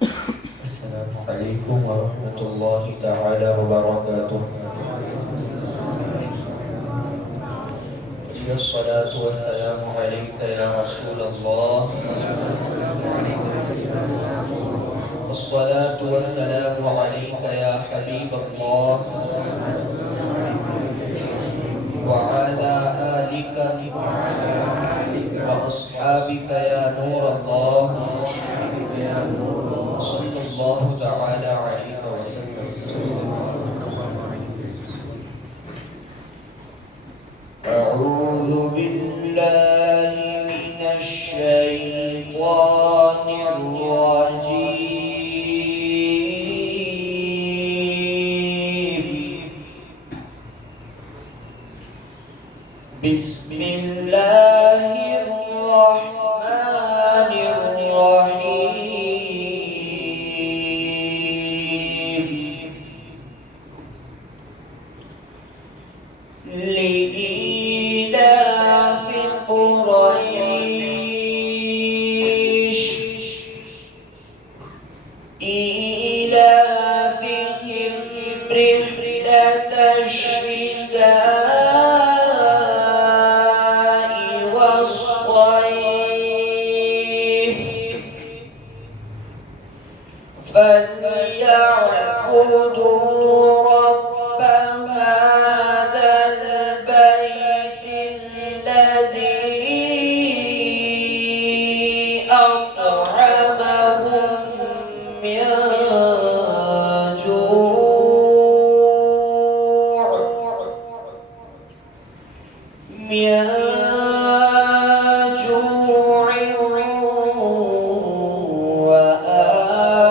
السلام عليكم ورحمة الله تعالى وبركاته. الصلاة والسلام عليك يا رسول الله. الصلاة والسلام عليك يا حبيب الله وعلى آلك وأصحابك يا نور الله صلى الله تعالى عليك وسلم. أعوذ بالله من الشيطان الرجيم. بسم الله الرحمن الرحيم. لإيلاف قريش إيلافهم رحلة الشتاء والصيف فليعبدوا رب هذا البيت الذي أطعمهم من جوع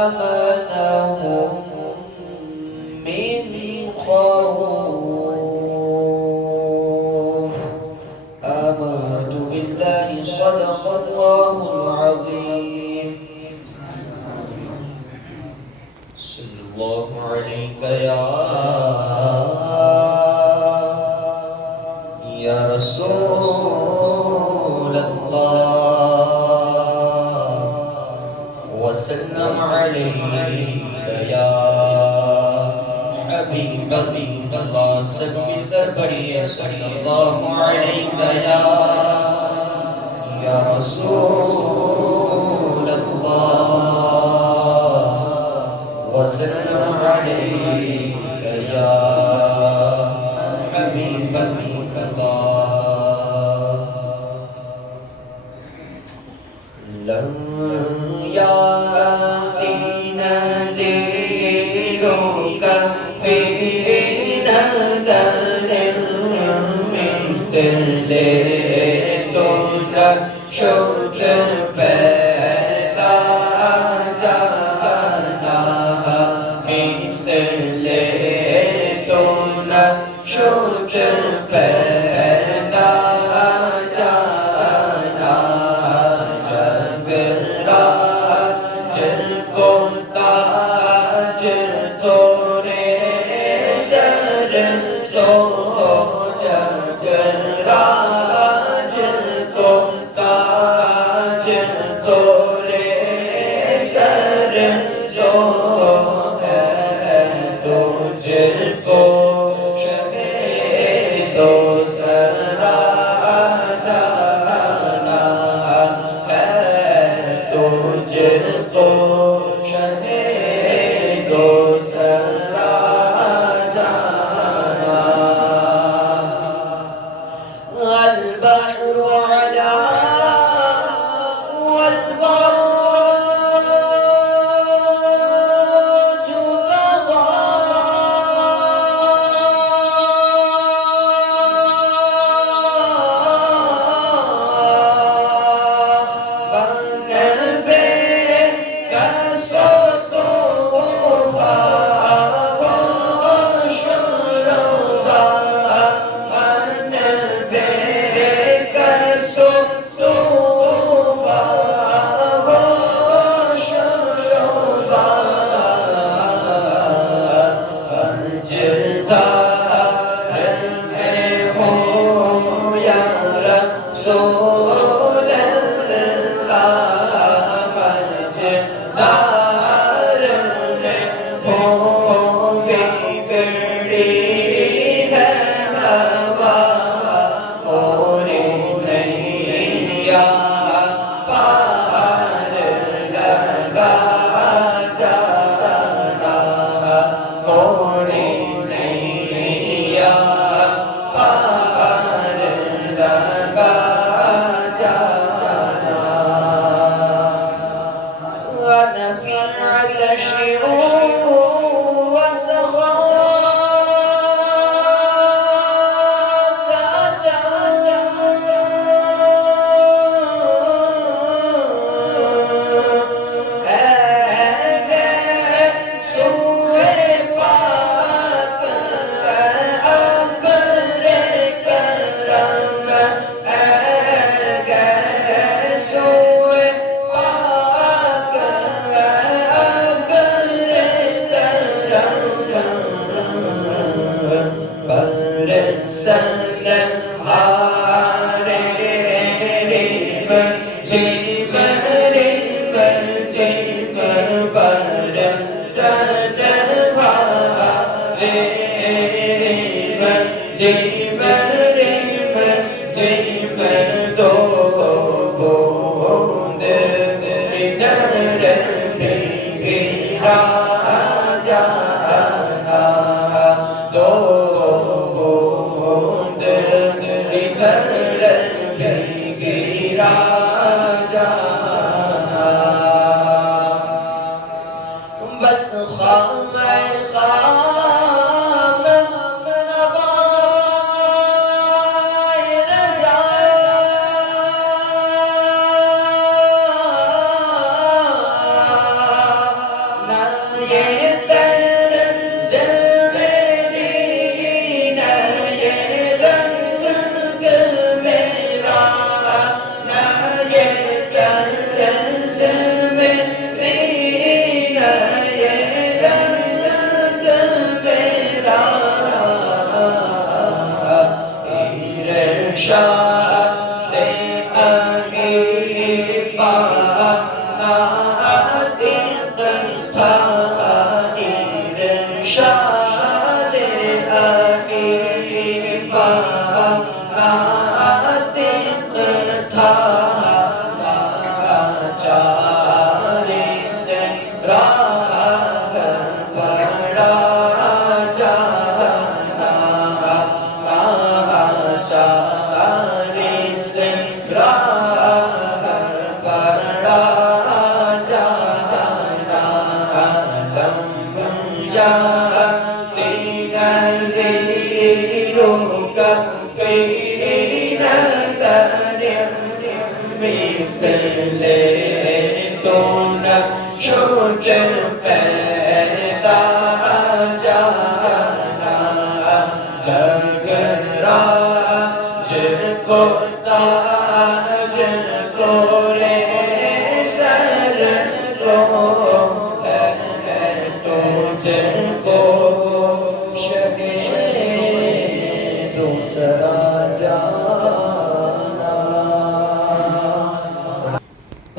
وآمنهم من خوف. آمنت بالله صدق الله العظيم. صلى الله عليك يا رسول الله وسلم عليك يا حبيب الله. سلم دربڑی صلی اللہ علیک یا رسول اللہ وسلم عليك يا حبيب الله. لن يأتينا ليل كفينا ذل مثل تنشد بلا جانا مثل تنشد بلا جانا جگراج کن تاج تونے سر سو جگراج کن تاج تونے سر سو ہے تجھ کو شہید و سرا جانا ہے تجھ کو شہید و سرا جانا. البحر علا والبر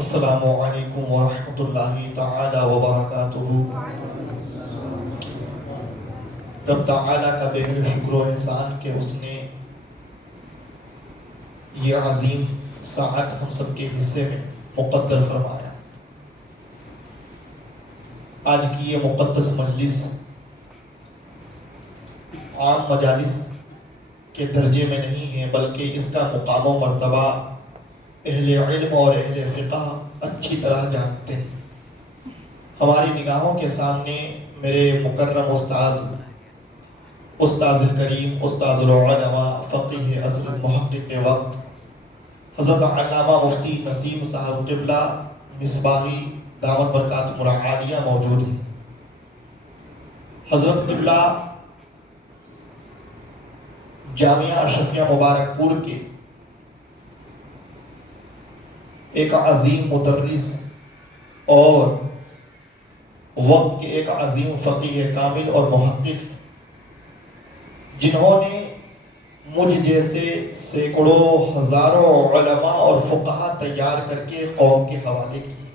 السلام علیکم ورحمۃ اللہ تعالی وبرکاتہ۔ رب تعالیٰ کا بے حد شکر و احسان کہ اس نے یہ عظیم ساعت ہم سب کے حصے میں مقدر فرمایا۔ آج کی یہ مقدس مجلس عام مجالس کے درجے میں نہیں ہے، بلکہ اس کا مقام و مرتبہ اہل علم اور اہل فقہ اچھی طرح جانتے ہیں۔ ہماری نگاہوں کے سامنے میرے مکرم استاذ الکریم، استاذ العلماء، فقیہ اصل، محقق وقت، حضرت علامہ مفتی نسیم صاحب قبلہ مصباحی دامت برکاتہم العالیہ موجود ہیں۔ حضرت قبلہ جامعہ اشرفیہ مبارک پور کے ایک عظیم مدرس اور وقت کے ایک عظیم فقیہ کامل اور محقق، جنہوں نے مجھ جیسے سینکڑوں ہزاروں علماء اور فقہا تیار کر کے قوم کے حوالے کیے۔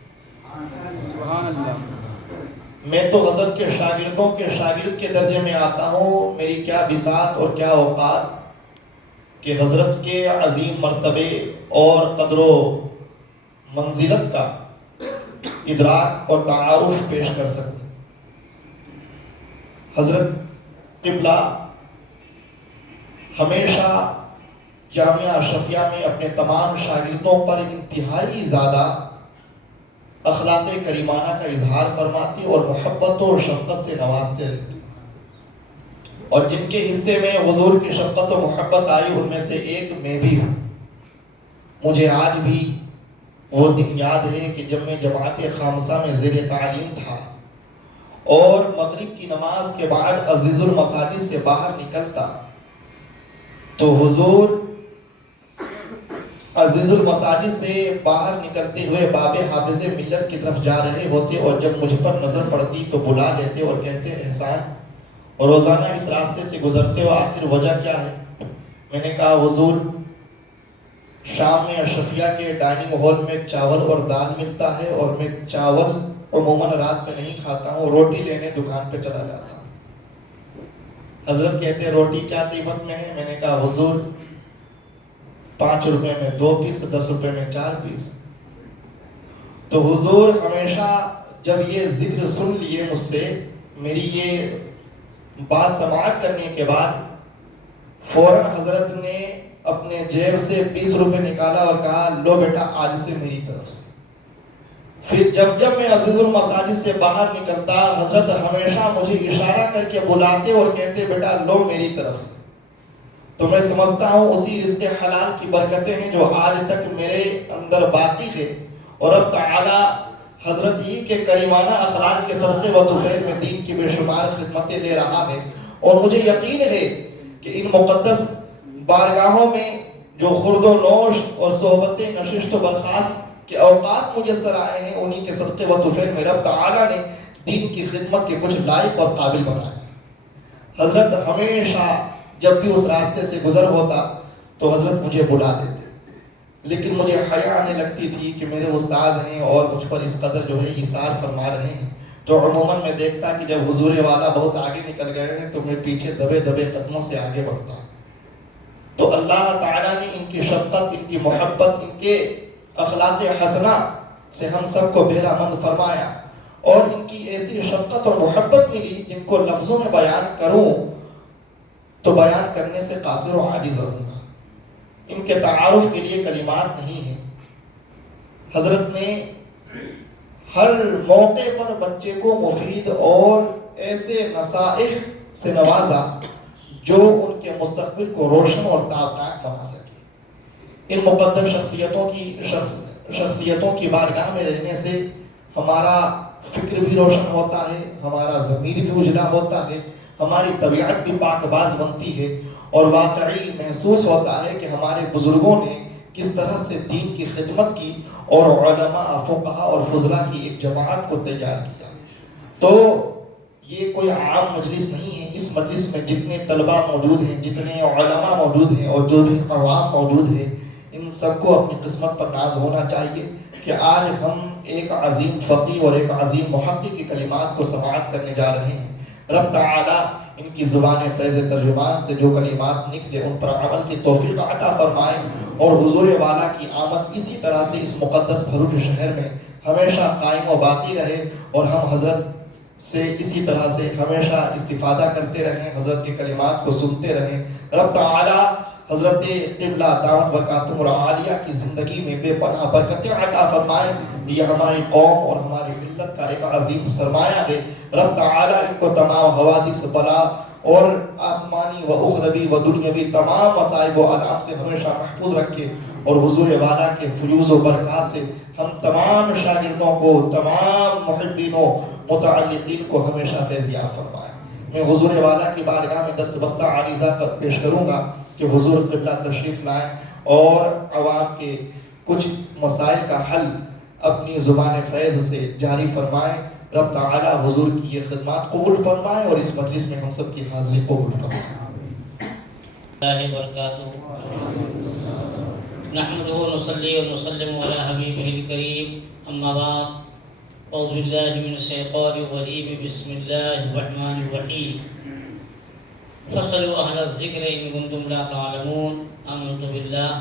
سبحان اللہ۔ میں تو حضرت کے شاگردوں کے شاگرد کے درجے میں آتا ہوں، میری کیا بساط اور کیا اوقات کہ حضرت کے عظیم مرتبے اور قدر و منزلت کا ادراک اور تعارف پیش کر سکوں۔ حضرت قبلہ ہمیشہ جامعہ اشرفیہ میں اپنے تمام شاگردوں پر انتہائی زیادہ اخلاق کریمانہ کا اظہار فرماتی اور محبت اور شفقت سے نوازتے رہتی. اور جن کے حصے میں حضور کی شفقت و محبت آئی ان میں سے ایک میں بھی ہوں. مجھے آج بھی وہ دن یاد ہے کہ جب میں جماعت خامسہ میں زیر تعلیم تھا اور مغرب کی نماز کے بعد عزیز المساجد سے باہر نکلتا تو حضور عزیز المساجد سے باہر نکلتے ہوئے باب حافظ ملت کی طرف جا رہے ہوتے اور جب مجھ پر نظر پڑتی تو بلا لیتے اور کہتے احسان روزانہ اس راستے سے گزرتے ہو، آخر وجہ کیا ہے؟ میں نے کہا حضور شام میں اشرفیہ کے ڈائننگ ہال میں چاول اور دال ملتا ہے اور میں چاول عموماً رات میں نہیں کھاتا ہوں، روٹی لینے دکان پہ چلا جاتا ہوں. حضرت کہتے روٹی کیا قیمت میں ہے؟ میں نے کہا حضور 5 روپے میں 2 پیس، 10 روپے میں 4 پیس. تو حضور ہمیشہ جب یہ ذکر سن لیے مجھ سے، میری یہ بات سماعت کرنے کے بعد فوراً حضرت نے اپنے جیب سے 20 روپے نکالا اور کہا لو بیٹا آج سے میری طرف سے. پھر جب میں عزیز المساجد سے باہر نکلتا حضرت ہمیشہ مجھے اشارہ کر کے بلاتے اور کہتے بیٹا لو میری طرف سے. تو میں سمجھتا ہوں اسی رزق حلال کی برکتیں ہیں جو آج تک میرے اندر باقی ہے، اور اب تعالی حضرت ہی کے کریمانہ اخلاق کے صدقے و طفیل میں دین کی بے شمار خدمتیں لے رہا ہے. اور مجھے یقین ہے کہ ان مقدس بارگاہوں میں جو خورد و نوش اور صحبتیں نشست و برخاست کے اوقات میسر آئے ہیں، انہی کے صدقے و طفیل میں رب تعالی نے دین کی خدمت کے کچھ لائق اور قابل بنائے. حضرت ہمیشہ جب بھی اس راستے سے گزر ہوتا تو حضرت مجھے بلا دیتے، لیکن مجھے حیا آنے لگتی تھی کہ میرے استاذ ہیں اور مجھ پر اس قدر جو ہے ایثار فرما رہے ہیں. تو عموماً میں دیکھتا کہ جب حضور والا بہت آگے نکل گئے ہیں تو میں پیچھے دبے قدموں سے آگے بڑھتا. تو اللہ تعالیٰ نے ان کی شفقت، ان کی محبت، ان کے اخلاق حسنہ سے ہم سب کو بہرہ مند فرمایا، اور ان کی ایسی شفقت اور محبت ملی جن کو لفظوں میں بیان کروں تو بیان کرنے سے قاصر و عاجز رہوں گا. ان کے تعارف کے لیے کلمات نہیں ہیں. حضرت نے ہر موقع پر بچے کو مفید اور ایسے نصائح سے نوازا جو ان کے مستقبل کو روشن اور تابناک بنا سکے. ان مقدس شخصیتوں کی بارگاہ میں رہنے سے ہمارا فکر بھی روشن ہوتا ہے، ہمارا ضمیر بھی اجلا ہوتا ہے، ہماری طبیعت بھی پاک باز بنتی ہے، اور واقعی محسوس ہوتا ہے کہ ہمارے بزرگوں نے کس طرح سے دین کی خدمت کی اور علماء، فقہاء اور فضلاء کی ایک جماعت کو تیار کیا. تو یہ کوئی عام مجلس نہیں ہے. اس مجلس میں جتنے طلباء موجود ہیں، جتنے علماء موجود ہیں اور جو بھی عوام موجود ہے، ان سب کو اپنی قسمت پر ناز ہونا چاہیے کہ آج ہم ایک عظیم فقیہ اور ایک عظیم محقق کی کلمات کو سماعت کرنے جا رہے ہیں. رب تعالی ان کی زبان فیض ترجمان سے جو کلمات نکلے ان پر عمل کی توفیق عطا فرمائے، اور حضور والا کی آمد اسی طرح سے اس مقدس بھروچ شہر میں ہمیشہ قائم و باقی رہے، اور ہم حضرت سے اسی طرح سے ہمیشہ استفادہ کرتے رہیں، حضرت کے کلمات کو سنتے رہیں. رب تعالی حضرت قبلہ دامت برکاتہم العالیہ کی زندگی میں بے پناہ برکتیں عطا فرمائے. یہ ہماری قوم اور ہماری ملت کا ایک عظیم سرمایہ ہے. رب تعالی ان کو تمام حوادث بلا اور آسمانی و اخروی و دنیاوی تمام مصائب و آلام سے ہمیشہ محفوظ رکھے، اور حضور والا کے فیوز و برکات سے ہم تمام شاگردوں کو، تمام محبین و متعلقین کو ہمیشہ فیضیاب فرمائے. میں حضور والا کی بارگاہ میں دست بستہ عریضہ پیش کروں گا کہ حضور قبلہ تشریف لائیں اور عوام کے کچھ مسائل کا حل اپنی زبان فیض سے جاری فرمائیں. رب تعالی حضور کی یہ خدمات قبول فرمائے اور اس مجلس میں ہم سب کی حاضری قبول فرمائے. اللہ وبرکاتہ. نحمده ونصلي ونسلم على حبیبہ الکریم. اما بعد، اعوذ باللہ من الشیطان الرجیم. بسم اللہ الرحمن الرحیم. فاسألوا اہل الذکر ان کنتم لا تعلمون. آمنت باللہ.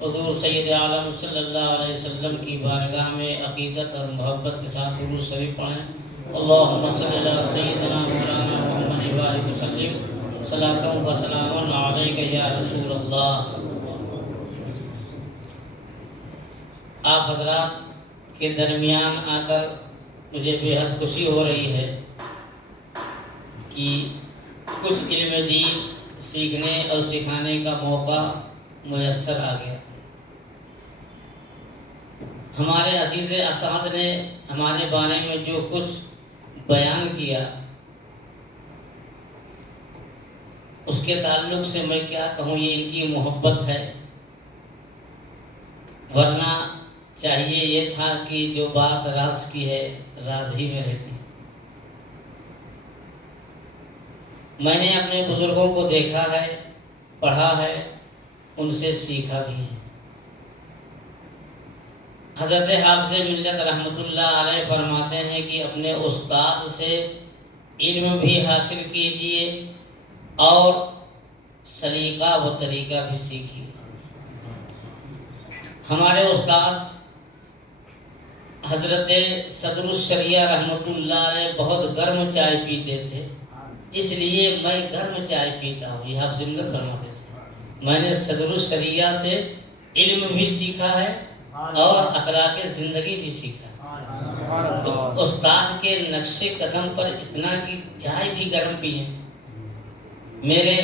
حضور سید عالم صلی اللہ علیہ وسلم کی بارگاہ میں عقیدت اور محبت کے ساتھ درود شریف پڑھیں. اللہم صلی علی سیدنا مولانا محمد وآلہ وسلم. صلاۃ و سلام علیک یا رسول اللہ. آپ حضرات کے درمیان آ کر مجھے بے حد خوشی ہو رہی ہے کہ کچھ علم دین سیکھنے اور سکھانے کا موقع میسر آ گیا۔ ہمارے عزیز اسعد نے ہمارے بارے میں جو کچھ بیان کیا، اس کے تعلق سے میں کیا کہوں، یہ ان کی محبت ہے، ورنہ چاہیے یہ تھا کہ جو بات راز کی ہے راز ہی میں رہتی۔ میں نے اپنے بزرگوں کو دیکھا ہے، پڑھا ہے، ان سے سیکھا بھی ہے۔ حضرت حافظ ملت رحمۃ اللہ علیہ فرماتے ہیں کہ اپنے استاد سے علم بھی حاصل کیجئے اور سلیقہ و طریقہ بھی سیکھیے۔ ہمارے استاد حضرت صدر الشریعہ رحمۃ اللہ علیہ بہت گرم چائے پیتے تھے، اس لیے میں گرم چائے پیتا ہوں، یہ حافظ ملت فرماتے تھے۔ میں نے صدر الشریعہ سے علم بھی سیکھا ہے اور اخلاق زندگی بھی سیکھا۔ تو استاد کے نقش قدم پر اتنا کہ چائے بھی گرم پیئیں۔ میرے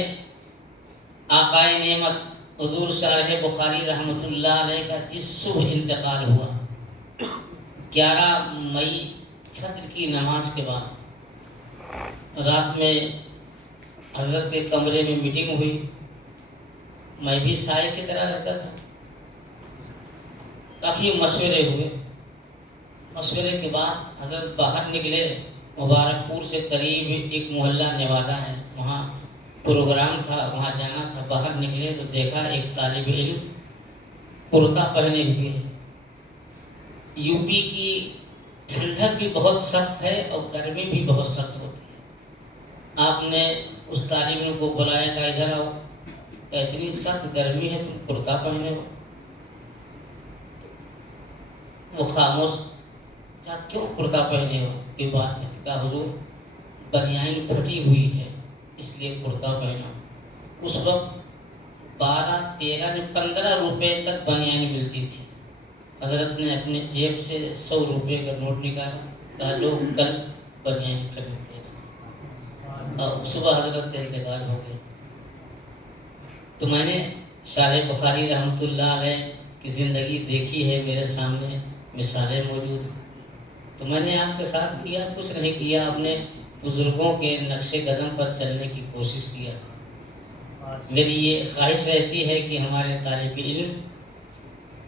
آقائے نعمت حضور شارح بخاری رحمۃ اللہ علیہ کا جس صبح انتقال ہوا، 11 مئی فجر کی نماز کے بعد، رات میں حضرت کے کمرے میں میٹنگ ہوئی، میں بھی سائے کی طرح رہتا تھا۔ کافی مشورے ہوئے، مشورے کے بعد حضرت باہر نکلے، مبارک پور سے قریب ایک محلہ نوادہ ہے، وہاں پروگرام تھا، وہاں جانا تھا۔ باہر نکلے تو دیکھا ایک طالب علم کرتا پہنے ہوئے ہے۔ یو پی کی ٹھنڈک بھی بہت سخت ہے اور گرمی بھی بہت سخت ہوتی ہے۔ آپ نے اس طالب علم کو بلایا کہ ادھر آؤ، کہ اتنی سخت گرمی ہے تم کرتا پہنے ہو؟ وہ خاموش، کیا کیوں کرتا پہنے ہو؟ یہ بات ہے کہ حضور بنیان پھٹی ہوئی ہے اس لیے کرتا پہنا۔ اس وقت 12، 13، 15 روپے تک بنیان ملتی تھی۔ حضرت نے اپنے جیب سے 100 روپے کا نوٹ نکالا، کہا لوگ کل بنیان خریدتے ہیں، اور صبح حضرت کا انتقال ہو گیا۔ تو میں نے شارح بخاری رحمۃ اللہ علیہ کی زندگی دیکھی ہے، میرے سامنے مثالیں موجود ہیں۔ تو میں نے آپ کے ساتھ کیا، کچھ نہیں کیا، اپنے بزرگوں کے نقش قدم پر چلنے کی کوشش کیا۔ میری یہ خواہش رہتی ہے کہ ہمارے طالب علم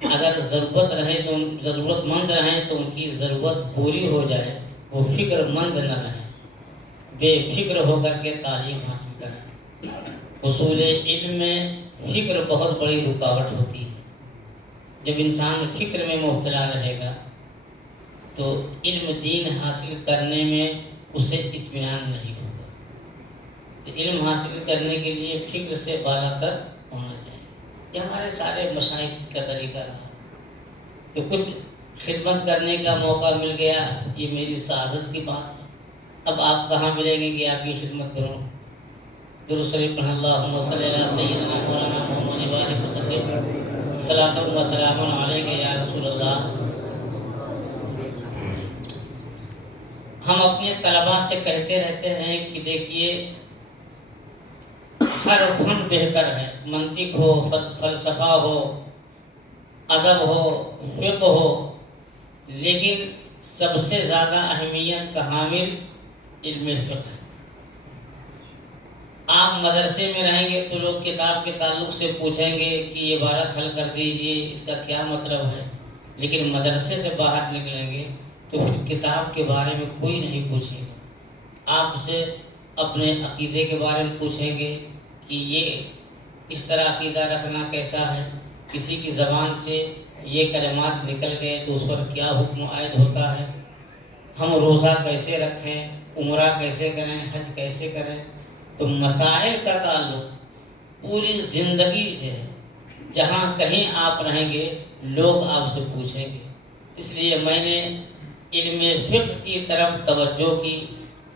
اگر ضرورت مند رہیں تو ان کی ضرورت پوری ہو جائے، وہ فکر مند نہ رہیں، بے فکر ہو کر کے تعلیم حاصل کریں۔ حصول علم میں فکر بہت بڑی رکاوٹ ہوتی ہے۔ جب انسان فکر میں مبتلا رہے گا تو علم دین حاصل کرنے میں اسے اطمینان نہیں ہوگا۔ تو علم حاصل کرنے کے لیے فکر سے بالا تر ہونا چاہیے۔ یہ ہمارے سارے مشائخ کا طریقہ رہا۔ تو کچھ خدمت کرنے کا موقع مل گیا، یہ میری سعادت کی بات ہے۔ اب آپ کہاں ملیں گے کہ آپ کی خدمت کروں؟ درود شریف پڑھ، اللہم صلی علی سیدنا مولانا محمد وآلہ وسلم، صلاۃ و سلام علیک یا رسول اللہ۔ ہم اپنے طلباء سے کہتے رہتے ہیں کہ دیکھیے ہر فن بہتر ہے، منطق ہو، فلسفہ ہو، ادب ہو، فقہ ہو، لیکن سب سے زیادہ اہمیت کا حامل علم فقہ ہے۔ آپ مدرسے میں رہیں گے تو لوگ کتاب کے تعلق سے پوچھیں گے کہ یہ عبارت حل کر دیجئے، اس کا کیا مطلب ہے، لیکن مدرسے سے باہر نکلیں گے تو پھر کتاب کے بارے میں کوئی نہیں پوچھے گا۔ آپ سے اپنے عقیدے کے بارے میں پوچھیں گے کہ یہ اس طرح عقیدہ رکھنا کیسا ہے، کسی کی زبان سے یہ کلمات نکل گئے تو اس پر کیا حکم عائد ہوتا ہے، ہم روزہ کیسے رکھیں، عمرہ کیسے کریں، حج کیسے کریں۔ تو مسائل کا تعلق پوری زندگی سے ہے، جہاں کہیں آپ رہیں گے لوگ آپ سے پوچھیں گے۔ اس لیے میں نے علم فقہ کی طرف توجہ کی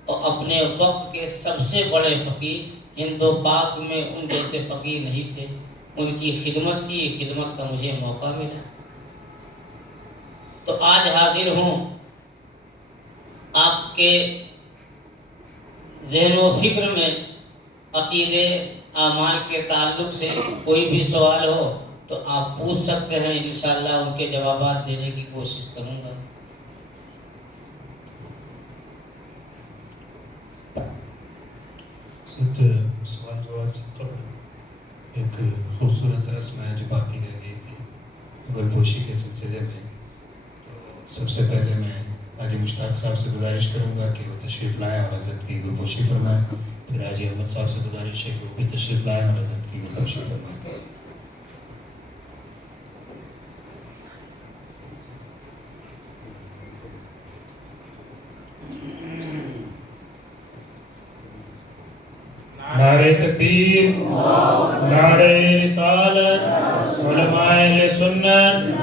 اور اپنے وقت کے سب سے بڑے فقیہ ہند و پاک میں ان جیسے فقیہ نہیں تھے، ان کی خدمت کی، خدمت کا مجھے موقع ملا۔ تو آج حاضر ہوں آپ کے ذہن و فکر میں عقیدے اعمال کے تعلق سے کوئی بھی سوال ہو تو آپ پوچھ سکتے ہیں، انشاءاللہ ان کے جوابات دینے کی کوشش کروں گا۔ سوال جواب سے قبل ایک خوبصورت رسم ہے جو باقی رہ گئی تھی گلپوشی کے سلسلے میں، تو سب سے پہلے میں حاجی مشتاق صاحب سے گزارش کروں گا کہ وہ تشریف لائیں اور حضرت کی گلپوشی فرمائیں، پھر حاجی احمد صاحب سے گزارش ہے کہ وہ بھی تشریف لائیں اور حضرت کی گلپوشی فرمائیں۔ نعرہ تکبیر، نعرہ رسالت، علماء اہل سنت،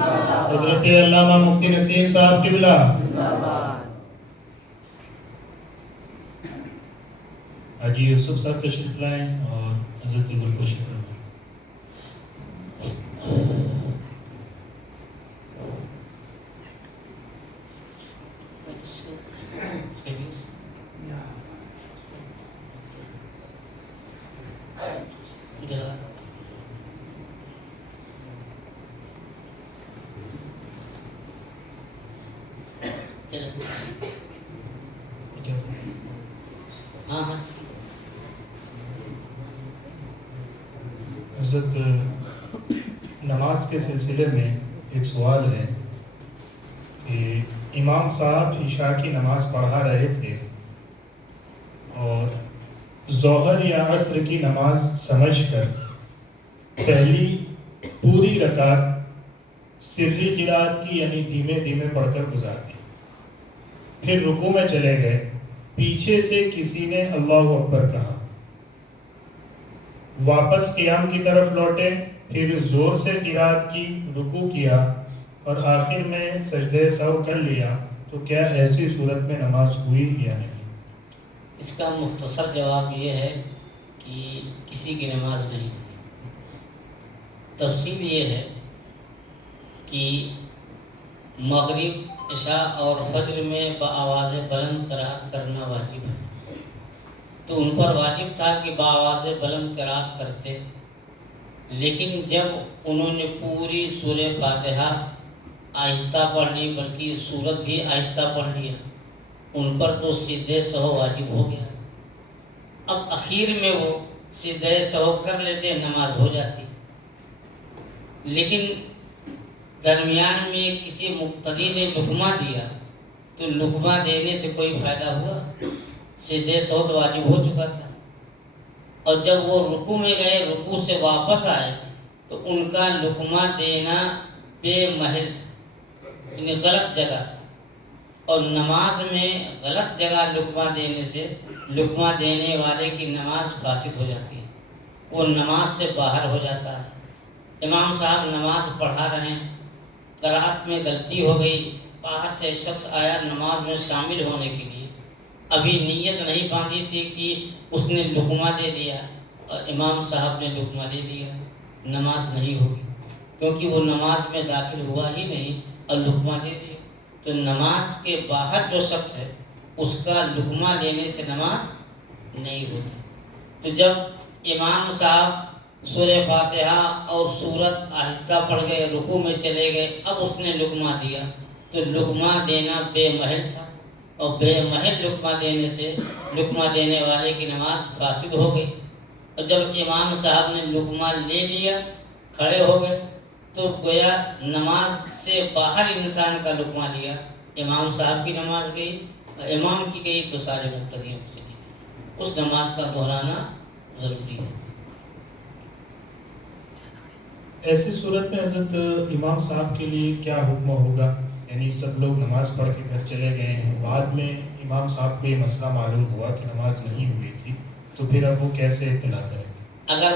حضرت علامہ مفتی نسیم صاحب قبلہ۔ حاجی یوسف صاحب تشریف لائیں اور حضرت کی گلپوشی فرمائیں۔ حضرت نماز کے سلسلے میں ایک سوال ہے کہ امام صاحب عشاء کی نماز پڑھا رہے تھے اور ظہر یا عصر کی نماز سمجھ کر پہلی پوری رکعت سری قرات کی یعنی دھیمے دھیمے پڑھ کر گزار دی، پھر رکوع میں چلے گئے، پیچھے سے کسی نے اللہ اکبر کہا، واپس قیام کی طرف لوٹے، پھر زور سے قرات کی، رکوع کیا اور آخر میں سجدہ سہو کر لیا، تو کیا ایسی صورت میں نماز ہوئی یا نہیں؟ اس کا مختصر جواب یہ ہے کہ کسی کی نماز نہیں ہوئی۔ تفصیل یہ ہے کہ مغرب، عشاء اور فجر میں بآواز بلند قرات کرنا واجب ہے، تو ان پر واجب تھا کہ بآواز بلند قرات کرتے، لیکن جب انہوں نے پوری سورہ فاتحہ آہستہ پڑھ لی، بلکہ سورت بھی آہستہ پڑھ لیا، ان پر تو سجدہ سہو واجب ہو گیا۔ اب اخیر میں وہ سجدہ سہو کر لیتے، نماز ہو جاتی، لیکن درمیان میں کسی مقتدی نے لقمہ دیا تو لقمہ دینے سے کوئی فائدہ ہوا؟ سجدہ سہو تو واجب ہو چکا تھا، اور جب وہ رکوع میں گئے، رکوع سے واپس آئے تو ان کا لقمہ دینا بے محل تھا، یعنی غلط جگہ تھا، اور نماز میں غلط جگہ لقمہ دینے سے لقمہ دینے والے کی نماز فاسد ہو جاتی ہے، وہ نماز سے باہر ہو جاتا ہے۔ امام صاحب نماز پڑھا رہے ہیں، قرات میں غلطی ہو گئی، باہر سے ایک شخص آیا نماز میں شامل ہونے کے لیے، ابھی نیت نہیں باندھی تھی کہ اس نے لقمہ دے دیا اور امام صاحب نے لقمہ دے دیا، نماز نہیں ہوگی، کیونکہ وہ نماز میں داخل ہوا ہی نہیں اور لقمہ دے دیا۔ تو نماز کے باہر جو شخص ہے اس کا لقمہ لینے سے نماز نہیں ہوتی۔ تو جب امام صاحب سورہ فاتحہ اور سورت آہستہ پڑھ گئے، رکوع میں چلے گئے، اب اس نے لقمہ دیا تو لقمہ دینا بے محل تھا، اور بے محل لقمہ دینے سے لقمہ دینے والے کی نماز فاسد ہو گئی۔ اور جب امام صاحب نے لقمہ لے لیا، کھڑے ہو گئے، تو گویا نماز سے باہر انسان کا لقمہ لیا، امام صاحب کی نماز گئی، اور امام کی گئی تو سارے مقتدیوں سے گئی، اس نماز کا دہرانا ضروری ہے۔ ایسی صورت میں حضرت امام صاحب کے لیے کیا حکم ہوگا؟ یعنی سب لوگ نماز پڑھ کے گھر چلے گئے ہیں، بعد میں امام صاحب کو یہ مسئلہ معلوم ہوا کہ نماز نہیں ہوئی تھی، تو پھر اب وہ کیسے اطلاع کریں؟ اگر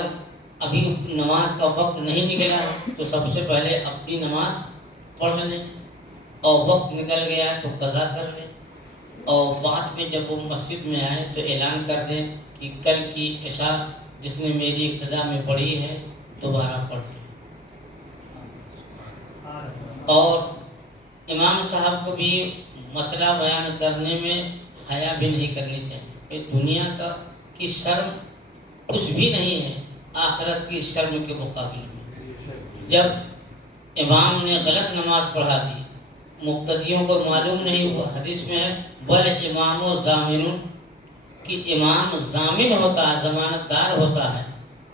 ابھی نماز کا وقت نہیں نکلا تو سب سے پہلے اپنی نماز پڑھ لیں، اور وقت نکل گیا تو قضا کر لیں، اور بعد میں جب وہ مسجد میں آئے تو اعلان کر دیں کہ کل کی عشاء جس نے میری ابتدا میں پڑھی ہے دوبارہ پڑھ لیں۔ اور امام صاحب کو بھی مسئلہ بیان کرنے میں حیا بھی نہیں کرنی چاہیے. دنیا کی شرم کچھ بھی نہیں ہے آخرت کی شرم کے مقابل میں. جب امام نے غلط نماز پڑھا دی، مقتدیوں کو معلوم نہیں ہوا، حدیث میں ہے بل امام و ضامن، کہ امام ضامن ہوتا ہے، ضمانت دار ہوتا ہے.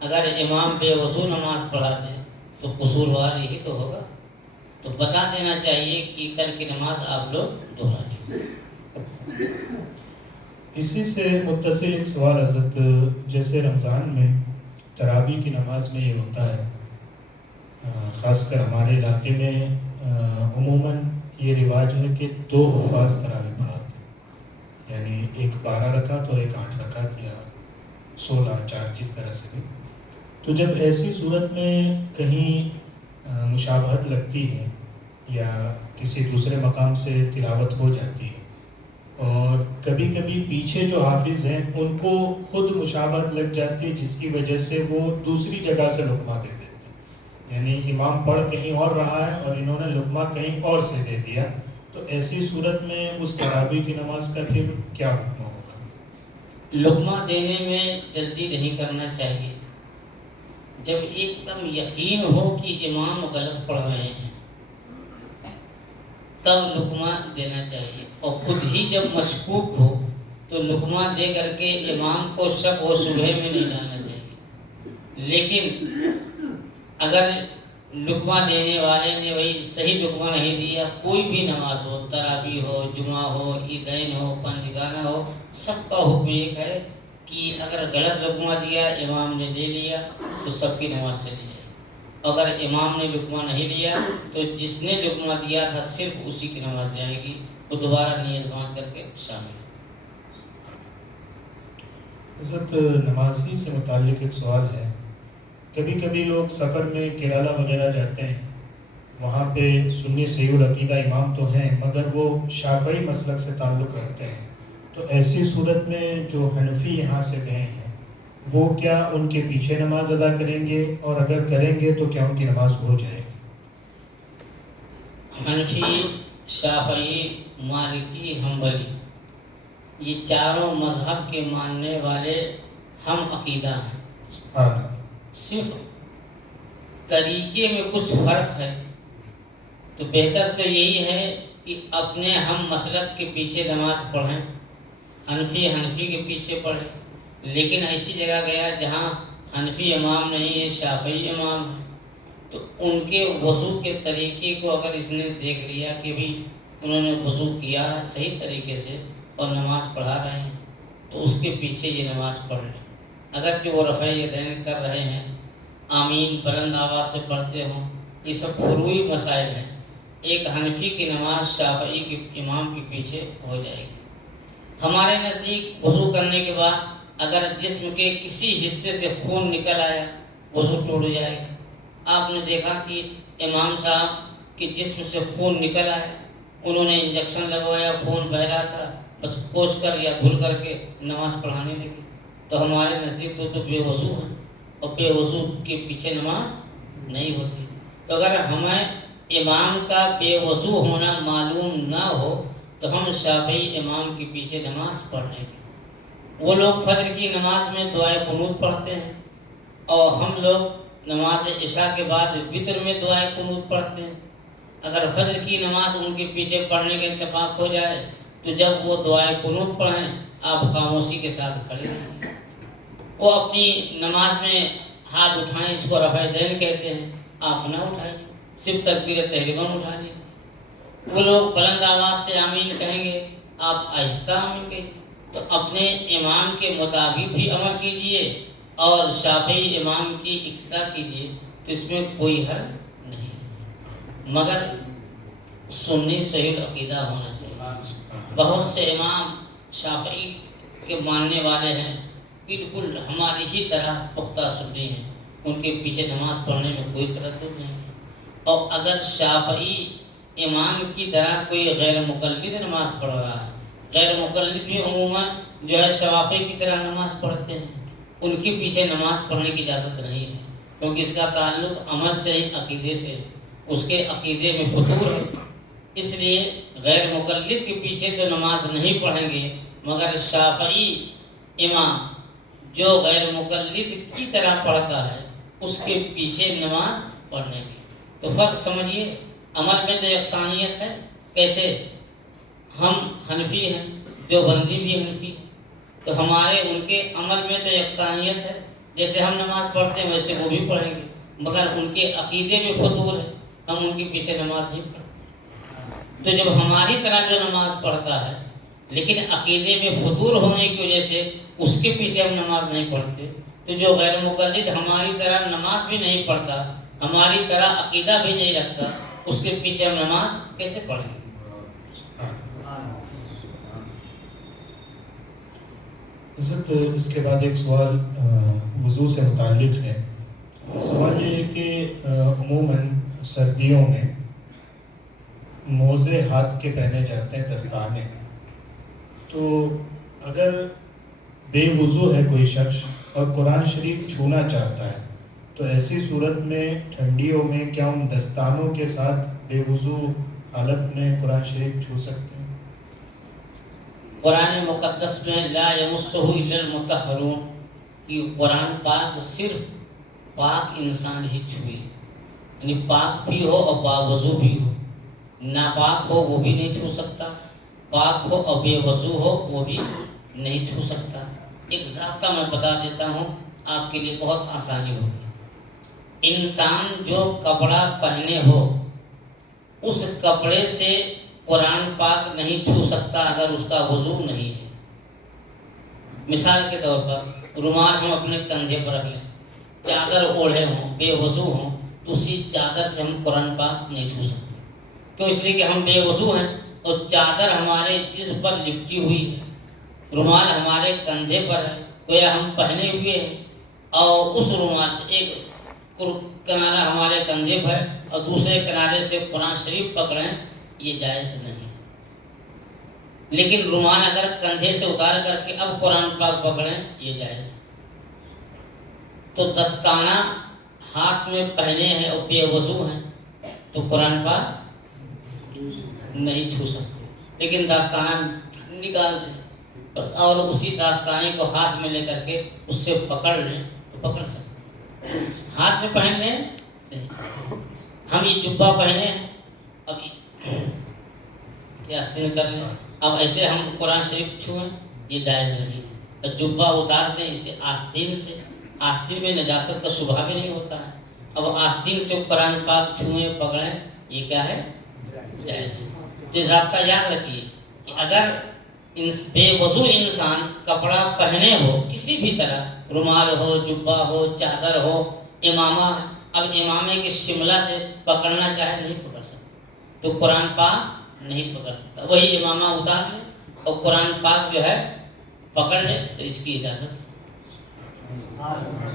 اگر امام بے وضو نماز پڑھا دے تو قصوروار یہی تو ہوگا. تو بتا دینا چاہیے کہ کل کی نماز آپ لوگ دہرا لیں. اسی سے متصل ایک سوال حضرت، جیسے رمضان میں تراویح کی نماز میں یہ ہوتا ہے، خاص کر ہمارے علاقے میں عموماً یہ رواج ہے کہ 2 حفاظ تراویح پڑھاتے ہیں، یعنی ایک 12 رکعت اور ایک 8 رکعت یا 16 4 جس طرح سے بھی. تو جب ایسی صورت میں کہیں مشابہت لگتی ہے یا کسی دوسرے مقام سے تلاوت ہو جاتی ہے، اور کبھی کبھی پیچھے جو حافظ ہیں ان کو خود مشابہت لگ جاتی ہے، جس کی وجہ سے وہ دوسری جگہ سے لقمہ دے دیتے ہیں، یعنی امام پڑھ کہیں اور رہا ہے اور انہوں نے لقمہ کہیں اور سے دے دیا. تو ایسی صورت میں اس تراویح کی نماز کا پھر کیا حکم ہوگا؟ لقمہ دینے میں جلدی نہیں کرنا چاہیے. جب ایک دم یقین ہو کہ امام غلط پڑھ رہے ہیں تب لقمہ دینا چاہیے، اور خود ہی جب مشکوک ہو تو لقمہ دے کر کے امام کو شک و شبہے میں نہیں ڈالنا چاہیے. لیکن اگر لقمہ دینے والے نے وہی صحیح لقمہ نہیں دیا، کوئی بھی نماز ہو، تراویح ہو، جمعہ ہو، عیدین ہو، پنجگانہ ہو، سب کا حکم ایک ہے کہ اگر غلط لقمہ دیا امام نے لے لیا تو سب کی نماز سے لی جائے. اگر امام نے لقمہ نہیں لیا تو جس نے لقمہ دیا تھا صرف اسی کی نماز جائے گی، وہ دوبارہ نیت باندھ کر کے شامل. حضرت نماز ہی سے متعلق ایک سوال ہے. کبھی کبھی لوگ سفر میں کیرالہ وغیرہ جاتے ہیں، وہاں پہ سنی صحیح العقیدہ امام تو ہیں مگر وہ شافعی مسلک سے تعلق رکھتے ہیں. تو ایسی صورت میں جو حنفی یہاں سے گئے ہیں وہ کیا ان کے پیچھے نماز ادا کریں گے، اور اگر کریں گے تو کیا ان کی نماز ہو جائے گی؟ حنفی، شافعی، مالکی، حنبلی، یہ چاروں مذہب کے ماننے والے ہم عقیدہ ہیں. صرف طریقے میں کچھ فرق ہے، تو بہتر تو یہی ہے کہ اپنے ہم مسلک کے پیچھے نماز پڑھیں. حنفی کے پیچھے پڑھیں. لیکن ایسی جگہ گیا جہاں حنفی امام نہیں ہے، شافعی امام ہے، تو ان کے وضو کے طریقے کو اگر اس نے دیکھ لیا کہ بھی انہوں نے وضو کیا ہے صحیح طریقے سے اور نماز پڑھا رہے ہیں، تو اس کے پیچھے یہ نماز پڑھ لیں. اگرچہ وہ رفع یدین کر رہے ہیں، آمین بلند آواز سے پڑھتے ہوں، یہ سب فروعی مسائل ہیں. ایک حنفی کی نماز شافعی کے امام کے پیچھے ہو جائے گی. ہمارے نزدیک وضو کرنے کے بعد اگر جسم کے کسی حصے سے خون نکل آیا وضو ٹوٹ جائے گا. آپ نے دیکھا کہ امام صاحب کے جسم سے خون نکل آیا، انہوں نے انجیکشن لگوایا، خون بہ رہا تھا، بس پوچھ کر یا دھل کر کے نماز پڑھانے لگے. تو ہمارے نزدیک تو بے وضو ہے، اور بے وضو کے پیچھے نماز نہیں ہوتی. تو اگر ہمیں امام کا بے وضو ہونا معلوم نہ ہو تو ہم شافعی امام کے پیچھے نماز پڑھیں گے. وہ لوگ فجر کی نماز میں دعائے قنوت پڑھتے ہیں، اور ہم لوگ نماز عشاء کے بعد وتر میں دعائے قنوت پڑھتے ہیں. اگر فجر کی نماز ان کے پیچھے پڑھنے کا اتفاق ہو جائے تو جب وہ دعائے قنوت پڑھیں آپ خاموشی کے ساتھ کھڑے رہیں. وہ اپنی نماز میں ہاتھ اٹھائیں، اس کو رفع یدین کہتے ہیں، آپ نہ اٹھائیں، صرف تکبیر تحریماً اٹھا لیں. وہ لوگ بلند آواز سے آمین کہیں گے، آپ آہستہ آمین کہیں. تو اپنے امام کے مطابق بھی عمل کیجئے اور شافعی امام کی اقتدا کیجئے، تو اس میں کوئی حرج نہیں، مگر سنی صحیح العقیدہ ہونا چاہیے. بہت سے امام شافعی کے ماننے والے ہیں، بالکل ہماری ہی طرح پختہ سنی ہیں، ان کے پیچھے نماز پڑھنے میں کوئی تردد نہیں. اور اگر شافعی امام کی طرح کوئی غیر مقلد نماز پڑھ رہا ہے، غیر مقلد بھی عموماً جو ہے شافعی کی طرح نماز پڑھتے ہیں، ان کے پیچھے نماز پڑھنے کی اجازت نہیں ہے، کیونکہ اس کا تعلق عمل سے ہی عقیدے سے، اس کے عقیدے میں فطور ہے. اس لیے غیر مقلد کے پیچھے تو نماز نہیں پڑھیں گے، مگر شافعی امام جو غیر مقلد کی طرح پڑھتا ہے اس کے پیچھے نماز پڑھنے کی۔ تو فرق سمجھیے، عمل میں تو یکسانیت ہے۔ کیسے؟ ہم حنفی ہیں، دیوبندی بھی حنفی ہیں، تو ہمارے ان کے عمل میں تو یکسانیت ہے، جیسے ہم نماز پڑھتے ہیں ویسے وہ بھی پڑھیں گے، مگر ان کے عقیدے میں فتور ہے، ہم ان کے پیچھے نماز نہیں پڑھتے۔ تو جب ہماری طرح جو نماز پڑھتا ہے لیکن عقیدے میں فتور ہونے کی وجہ سے اس کے پیچھے ہم نماز نہیں پڑھتے، تو جو غیر مقلد ہماری طرح نماز بھی نہیں پڑھتا، ہماری طرح عقیدہ بھی نہیں رکھتا، اس کے پیچھے ہم نماز کیسے پڑھیں گے؟ حضرت اس کے بعد ایک سوال وضو سے متعلق ہے۔ سوال یہ ہے کہ عموماً سردیوں میں موزے ہاتھ کے پہنے جاتے ہیں، دستانے، تو اگر بے وضو ہے کوئی شخص اور قرآن شریف چھونا چاہتا ہے تو ایسی صورت میں ٹھنڈیوں میں کیا ان دستانوں کے ساتھ بے وضو حالت میں قرآن شریف چھو سکتے ہیں؟ قرآن مقدس میں لا یمسہ الا المطہرون، کہ قرآن پاک صرف پاک انسان ہی چھوئے، یعنی پاک بھی ہو اور باوضو بھی ہو، ناپاک ہو وہ بھی نہیں چھو سکتا، پاک ہو اور بے وضو ہو وہ بھی نہیں چھو سکتا۔ ایک ضابطہ میں بتا دیتا ہوں، آپ کے لیے بہت آسانی ہوگی۔ انسان جو کپڑا پہنے ہو اس کپڑے سے قرآن پاک نہیں چھو سکتا اگر اس کا وضو نہیں ہے۔ مثال کے طور پر رومال ہم اپنے کندھے پر رکھ لیں، چادر اوڑھے ہوں، بے وضو ہوں، تو اسی چادر سے ہم قرآن پاک نہیں چھو سکتے۔ کیوں؟ اس لیے کہ ہم بے وضو ہیں اور چادر ہمارے جسم پر لپٹی ہوئی ہے، رومال ہمارے کندھے پر ہے، گویا ہم پہنے ہوئے ہیں، اور اس رومال سے ایک کنارہ ہمارے کندھے پر ہے اور دوسرے کنارے سے قرآن شریف پکڑیں، یہ جائز نہیں۔ لیکن رومال اگر کندھے سے اتار کر کے اب قرآن پاک پکڑیں، یہ جائز۔ تو دستانہ ہاتھ میں پہنے ہیں اور بے وضو ہیں تو قرآن پاک نہیں چھو سکتے، لیکن دستانہ نکال دیں اور اسی دستانے کو ہاتھ میں لے کر کے اس سے پکڑ لیں تو پکڑ سکتے۔ ہاتھ میں پہن لیں، ہم یہ جبہ پہنے ہیں، اب یہ آستین کر لیں، اب ایسے ہم قرآن شریف چھوئیں، یہ جائز نہیں۔ جبہ اتار دیں اسے آستین سے، آستین میں نجاست کا شبہ بھی نہیں ہوتا ہے، اب آستین سے قرآن پاک چھوئیں پکڑیں، یہ کیا ہے؟ جائز۔ یہ ضابطہ یاد رکھیے کہ اگر بے وضو انسان کپڑا پہنے ہو کسی بھی طرح، رومال ہو، جبہ ہو، چادر ہو، امامہ، اب امامے کے شملہ سے پکڑنا چاہے نہیں پکڑ سکتا، تو قرآن پاک نہیں پکڑ سکتا، وہی امامہ اتار لے اور قرآن پاک جو ہے پکڑ لے تو اس کی اجازت۔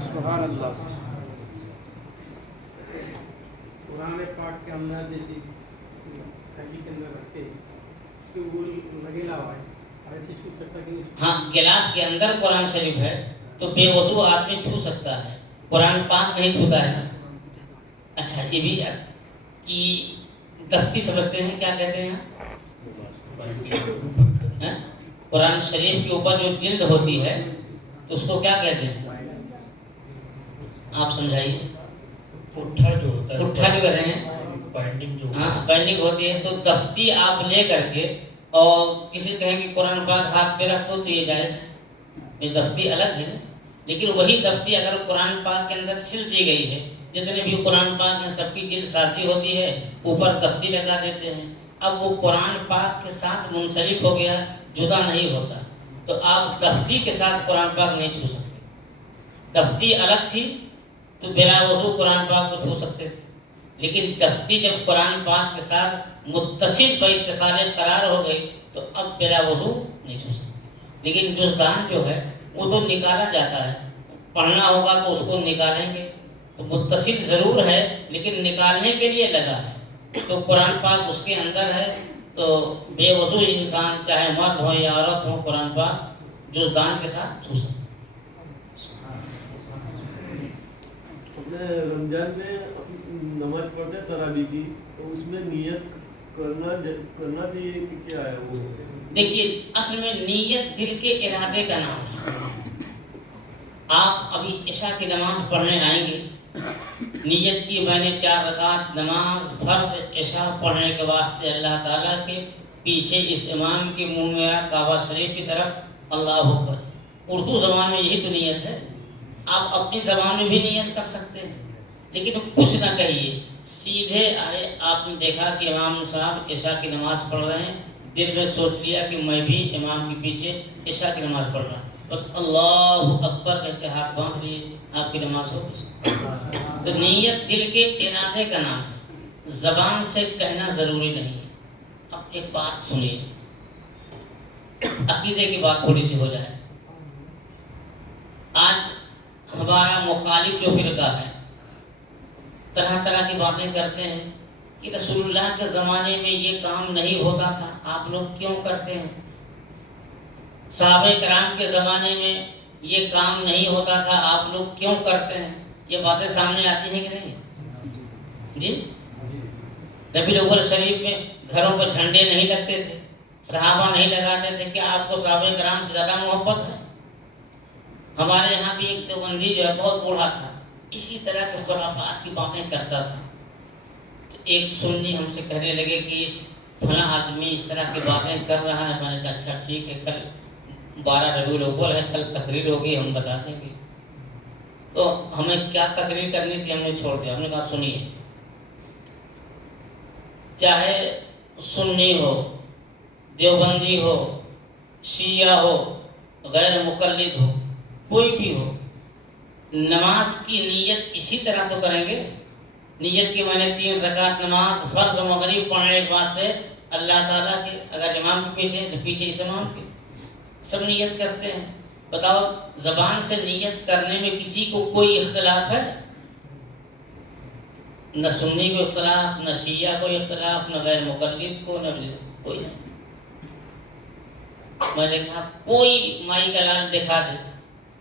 سبحان اللہ۔ قرآن پاک کے اندر جیسی تھیلی کے اندر رکھتے اس کے وہ لگیلا ہوا ہے، ایسے چھو سکتا کہ نہیں؟ ہاں، گلاس کے اندر قرآن شریف ہے تو بے وضو آدمی چھو سکتا ہے، قرآن پاک نہیں چھوتا ہے۔ اچھا، یہ بھی کہ دفتی سمجھتے ہیں، کیا کہتے ہیں؟ قرآن شریف کے اوپر جو جلد ہوتی ہے تو اس کو کیا کہتے ہیں؟ آپ سمجھائیے۔ پٹھا جو ہوتا ہے، پٹھا جو کہتے ہیں، بائنڈنگ جو ہاں بائنڈنگ ہوتی ہے، تو دفتی آپ لے کر کے اور کسی کہیں کہ قرآن پاک ہاتھ پہ رکھ دو تو یہ جائز ہے، یہ دفتی الگ ہے، لیکن وہی دفتی اگر قرآن پاک کے اندر سل دی گئی ہے، جتنے بھی قرآن پاک ہیں سب کی جلد سازی ہوتی ہے، اوپر دفتی لگا دیتے ہیں، اب وہ قرآن پاک کے ساتھ منسلک ہو گیا، جدا نہیں ہوتا، تو آپ دفتی کے ساتھ قرآن پاک نہیں چھو سکتے۔ دفتی الگ تھی تو بلا وضو قرآن پاک کو چھو سکتے تھے، لیکن دفتی جب قرآن پاک کے ساتھ متصل بہ اتصال قرار ہو گئی تو اب بلا وضو نہیں چھو سکتے۔ لیکن جزدان جو ہے وہ تو نکالا جاتا ہے، پڑھنا ہوگا تو اس کو نکالیں گے، تو متصل ضرور ہے لیکن نکالنے کے لیے لگا ہے، تو قرآن پاک اس کے اندر ہے، تو بے وضو انسان چاہے مرد ہو یا عورت ہو قرآن پاک جزدان کے ساتھ چھو سکتے۔ رمضان میں نماز پڑھتے تراویح کی، تو اس میں نیت کرنا چاہیے کہ کیا ہے وہ؟ دیکھیے اصل میں نیت دل کے ارادے کا نام ہے. آپ ابھی عشاء کی نماز پڑھنے آئیں گے، نیت کی میں نے 4 رکعت نماز فرض عشاء پڑھنے کے واسطے اللہ تعالیٰ کے پیچھے اس امام کے منہ میرا کعبہ شریف کی طرف اللہ اکبر. اردو زبان میں یہی تو نیت ہے. آپ اپنی زبان میں بھی نیت کر سکتے ہیں، لیکن کچھ نہ کہیے، سیدھے آئے. آپ نے دیکھا کہ امام صاحب عشاء کی نماز پڑھ رہے ہیں، دل میں سوچ لیا کہ میں بھی امام کے پیچھے عشاء کی نماز پڑھ رہا ہوں، بس اللہ اکبر کہہ کے ہاتھ باندھ لیے، آپ کی نماز ہو گئی. تو نیت دل کے ارادے کا نام ہے، زبان سے کہنا ضروری نہیں ہے. اب ایک بات سنیے، عقیدے کی بات تھوڑی سی ہو جائے. آج ہمارا مخالف جو فرقہ ہے طرح طرح کی باتیں کرتے ہیں کہ رسول اللہ کے زمانے میں یہ کام نہیں ہوتا تھا، آپ لوگ کیوں کرتے ہیں؟ صحابہ کرام کے زمانے میں یہ کام نہیں ہوتا تھا، آپ لوگ کیوں کرتے ہیں؟ یہ باتیں سامنے آتی ہیں کہ نہیں جی؟ ربیع الاول شریف میں گھروں پر جھنڈے نہیں لگتے تھے، صحابہ نہیں لگاتے تھے. کیا آپ کو صحابہ کرام سے زیادہ محبت ہے؟ ہمارے یہاں بھی ایک دیوبندی جو ہے بہت بوڑھا تھا، اسی طرح کے خرافات کی باتیں کرتا تھا. ایک سنی ہم سے کہنے لگے کہ فلاں آدمی اس طرح کی باتیں کر رہا ہے. میں نے کہا اچھا ٹھیک ہے، کل 12 ربیع الاول ہے، کل تقریر ہوگی، ہم بتا دیں گے. تو ہمیں کیا تقریر کرنی تھی ہم نے چھوڑ دیا. ہم نے کہا سنیے، چاہے سنی ہو، دیوبندی ہو، شیعہ ہو، غیر مقلد ہو، کوئی بھی ہو، نماز کی نیت اسی طرح تو کریں گے. نیت کی میں نے 3 رکعت نماز فرض مغرب پڑھنے کے واسطے اللہ تعالیٰ کی، اگر امام کے پیچھے تو پیچھے اس امام کی، سب نیت کرتے ہیں. بتاؤ زبان سے نیت کرنے میں کسی کو کوئی اختلاف ہے؟ نہ سنی کو اختلاف، نہ شیعہ کو اختلاف، نہ غیر مقلد کو، نہ کوئی نہیں. میں نے کہا کوئی مائی کا لال دکھا دے،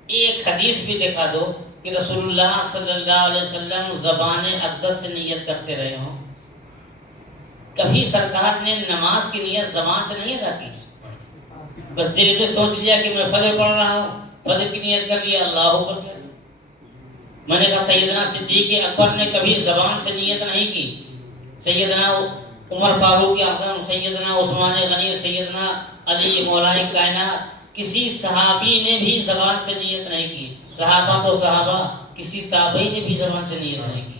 ایک حدیث بھی دکھا دو کہ رسول اللہ صلی اللہ علیہ وسلم زبان اقدس سے نیت کرتے رہے ہوں. کبھی سرکار نے نماز کی نیت زبان سے نہیں ادا کی، بس دل میں سوچ لیا کہ میں فجر پڑھ رہا ہوں، فجر کی نیت کر لیا، اللہ اکبر کہہ. میں نے کہا سیدنا صدیق اکبر نے کبھی زبان سے نیت نہیں کی، سیدنا عمر فاروق اعظم، سیدنا عثمان غنی، سیدنا علی مولائے کائنات، کسی صحابی نے بھی زبان سے نیت نہیں کی. صحابہ تو صحابہ، کسی تابعی نے بھی زبان سے نیت نہیں کی،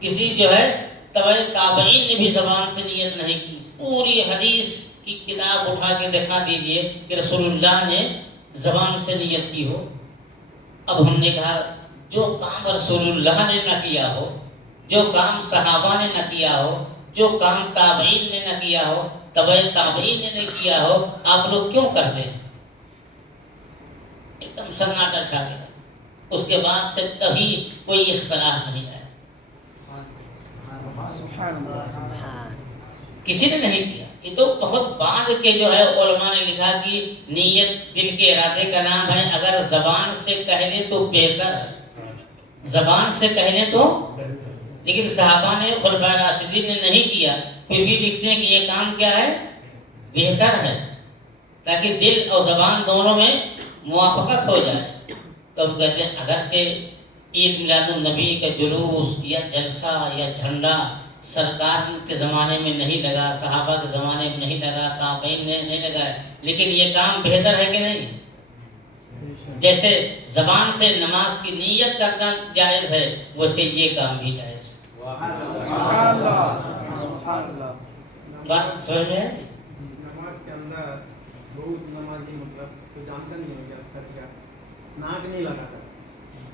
کسی جو ہے تبع تابعین نے بھی زبان سے نیت نہیں کی. پوری حدیث کی کتاب اٹھا کے دکھا دیجئے کہ رسول اللہ نے زبان سے نیت کی ہو. اب ہم نے کہا جو کام رسول اللہ نے نہ کیا ہو، جو کام صحابہ نے نہ کیا ہو، جو کام تابعین نے نہ کیا ہو، تبع تابعین نے نہ کیا ہو، آپ لوگ کیوں کرتے ہیں؟ ایک دم سناٹا چھا گیا. اس کے بعد سے کبھی کوئی اختلاف نہیں ہے، کسی نے نہیں کیا. یہ تو بہت بعد کے جو ہے علماء نے لکھا کہ نیت دل کے ارادے کا نام ہے. اگر زبان سے کہنے تو بہتر ہے، زبان سے کہنے تو، لیکن صحابہ نے خلفائے راشدین نے نہیں کیا، پھر بھی لکھتے ہیں کہ یہ کام کیا ہے؟ بہتر ہے، تاکہ دل اور زبان دونوں میں موافقت ہو جائے. تو ہم کہتے ہیں اگرچہ عید میلاد النبی کا جلوس یا جلسہ یا جھنڈا سرکار کے زمانے میں نہیں لگا، صحابہ کے زمانے میں نہیں لگا، تابعین نے نہیں لگایا، لیکن یہ کام بہتر ہے کہ نہیں؟ جیسے زبان سے نماز کی نیت کرنا جائز ہے، ویسے یہ کام بھی جائز ہے. بات سمجھ میں ہے؟ نماز کے اندر بہت نمازی مطلب تو جانتا نہیں ہو کیا کیا ناک نہیں لگاتا،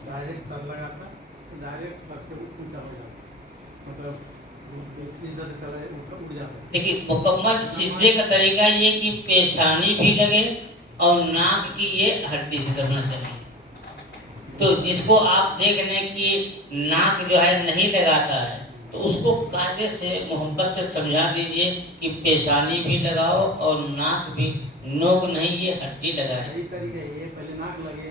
ڈائریکٹ سر لگاتا، ڈائریکٹ سر سے اونچا ہو جاتا، مطلب سیدھا سے چلا اٹھ جاتا. دیکھیے مکمل سیدھے کا طریقہ یہ کہ پیشانی بھی لگے اور ناک کی یہ ہڈی سے کرنا چاہیے. تو جس کو آپ دیکھ لیں کہ ناک جو ہے نہیں لگاتا ہے تو اس کو قاعدے سے محبت سے سمجھا دیجئے کہ پیشانی بھی لگاؤ اور ناک بھی، نوک نہیں یہ ہڈی لگائے. صحیح طریقہ یہ پہلے ناک لگے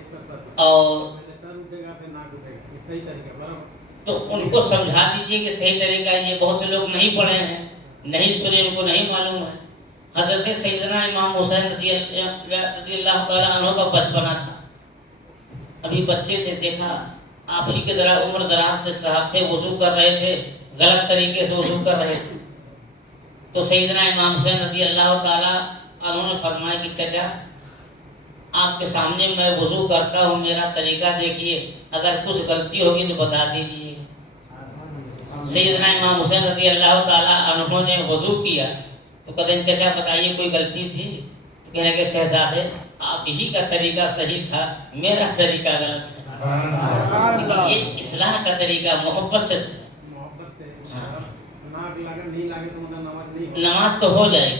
اور پہلے سر اٹھے گا پھر ناک اٹھے گا، یہ صحیح طریقہ برابر. تو ان کو سمجھا دیجئے کہ صحیح طریقہ یہ بہت سے لوگ نہیں پڑھے ہیں نہیں سنے، ان کو نہیں معلوم ہے۔ حضرت سیدنا امام حسین رضی اللہ تعالیٰ عنہ کا بچپنا تھا، ابھی بچے تھے، دیکھا آپ ہی کے طرح عمر دراز تک صاحب تھے، وضو کر رہے تھے، غلط طریقے سے وضو کر رہے تھے، تو سیدنا امام حسین رضی اللہ تعالیٰ عنہ نے فرمایا کہ چچا آپ کے سامنے میں وضو کرتا ہوں، میرا طریقہ دیکھیے، اگر کچھ غلطی ہوگی تو بتا دیجیے۔ سیدنا امام حسین رضی اللہ تعالیٰ عنہ نے وضو کیا تو کہتے ہیں چچا بتائیے کوئی غلطی تھی؟ تو کہنے کہ شہزادے آپ ہی کا طریقہ صحیح تھا، میرا طریقہ غلط تھا۔ یہ اصلاح کا طریقہ محبت سے ناک لگا نہیں لگے تو مطلب نماز نہیں، نماز تو ہو جائے گی۔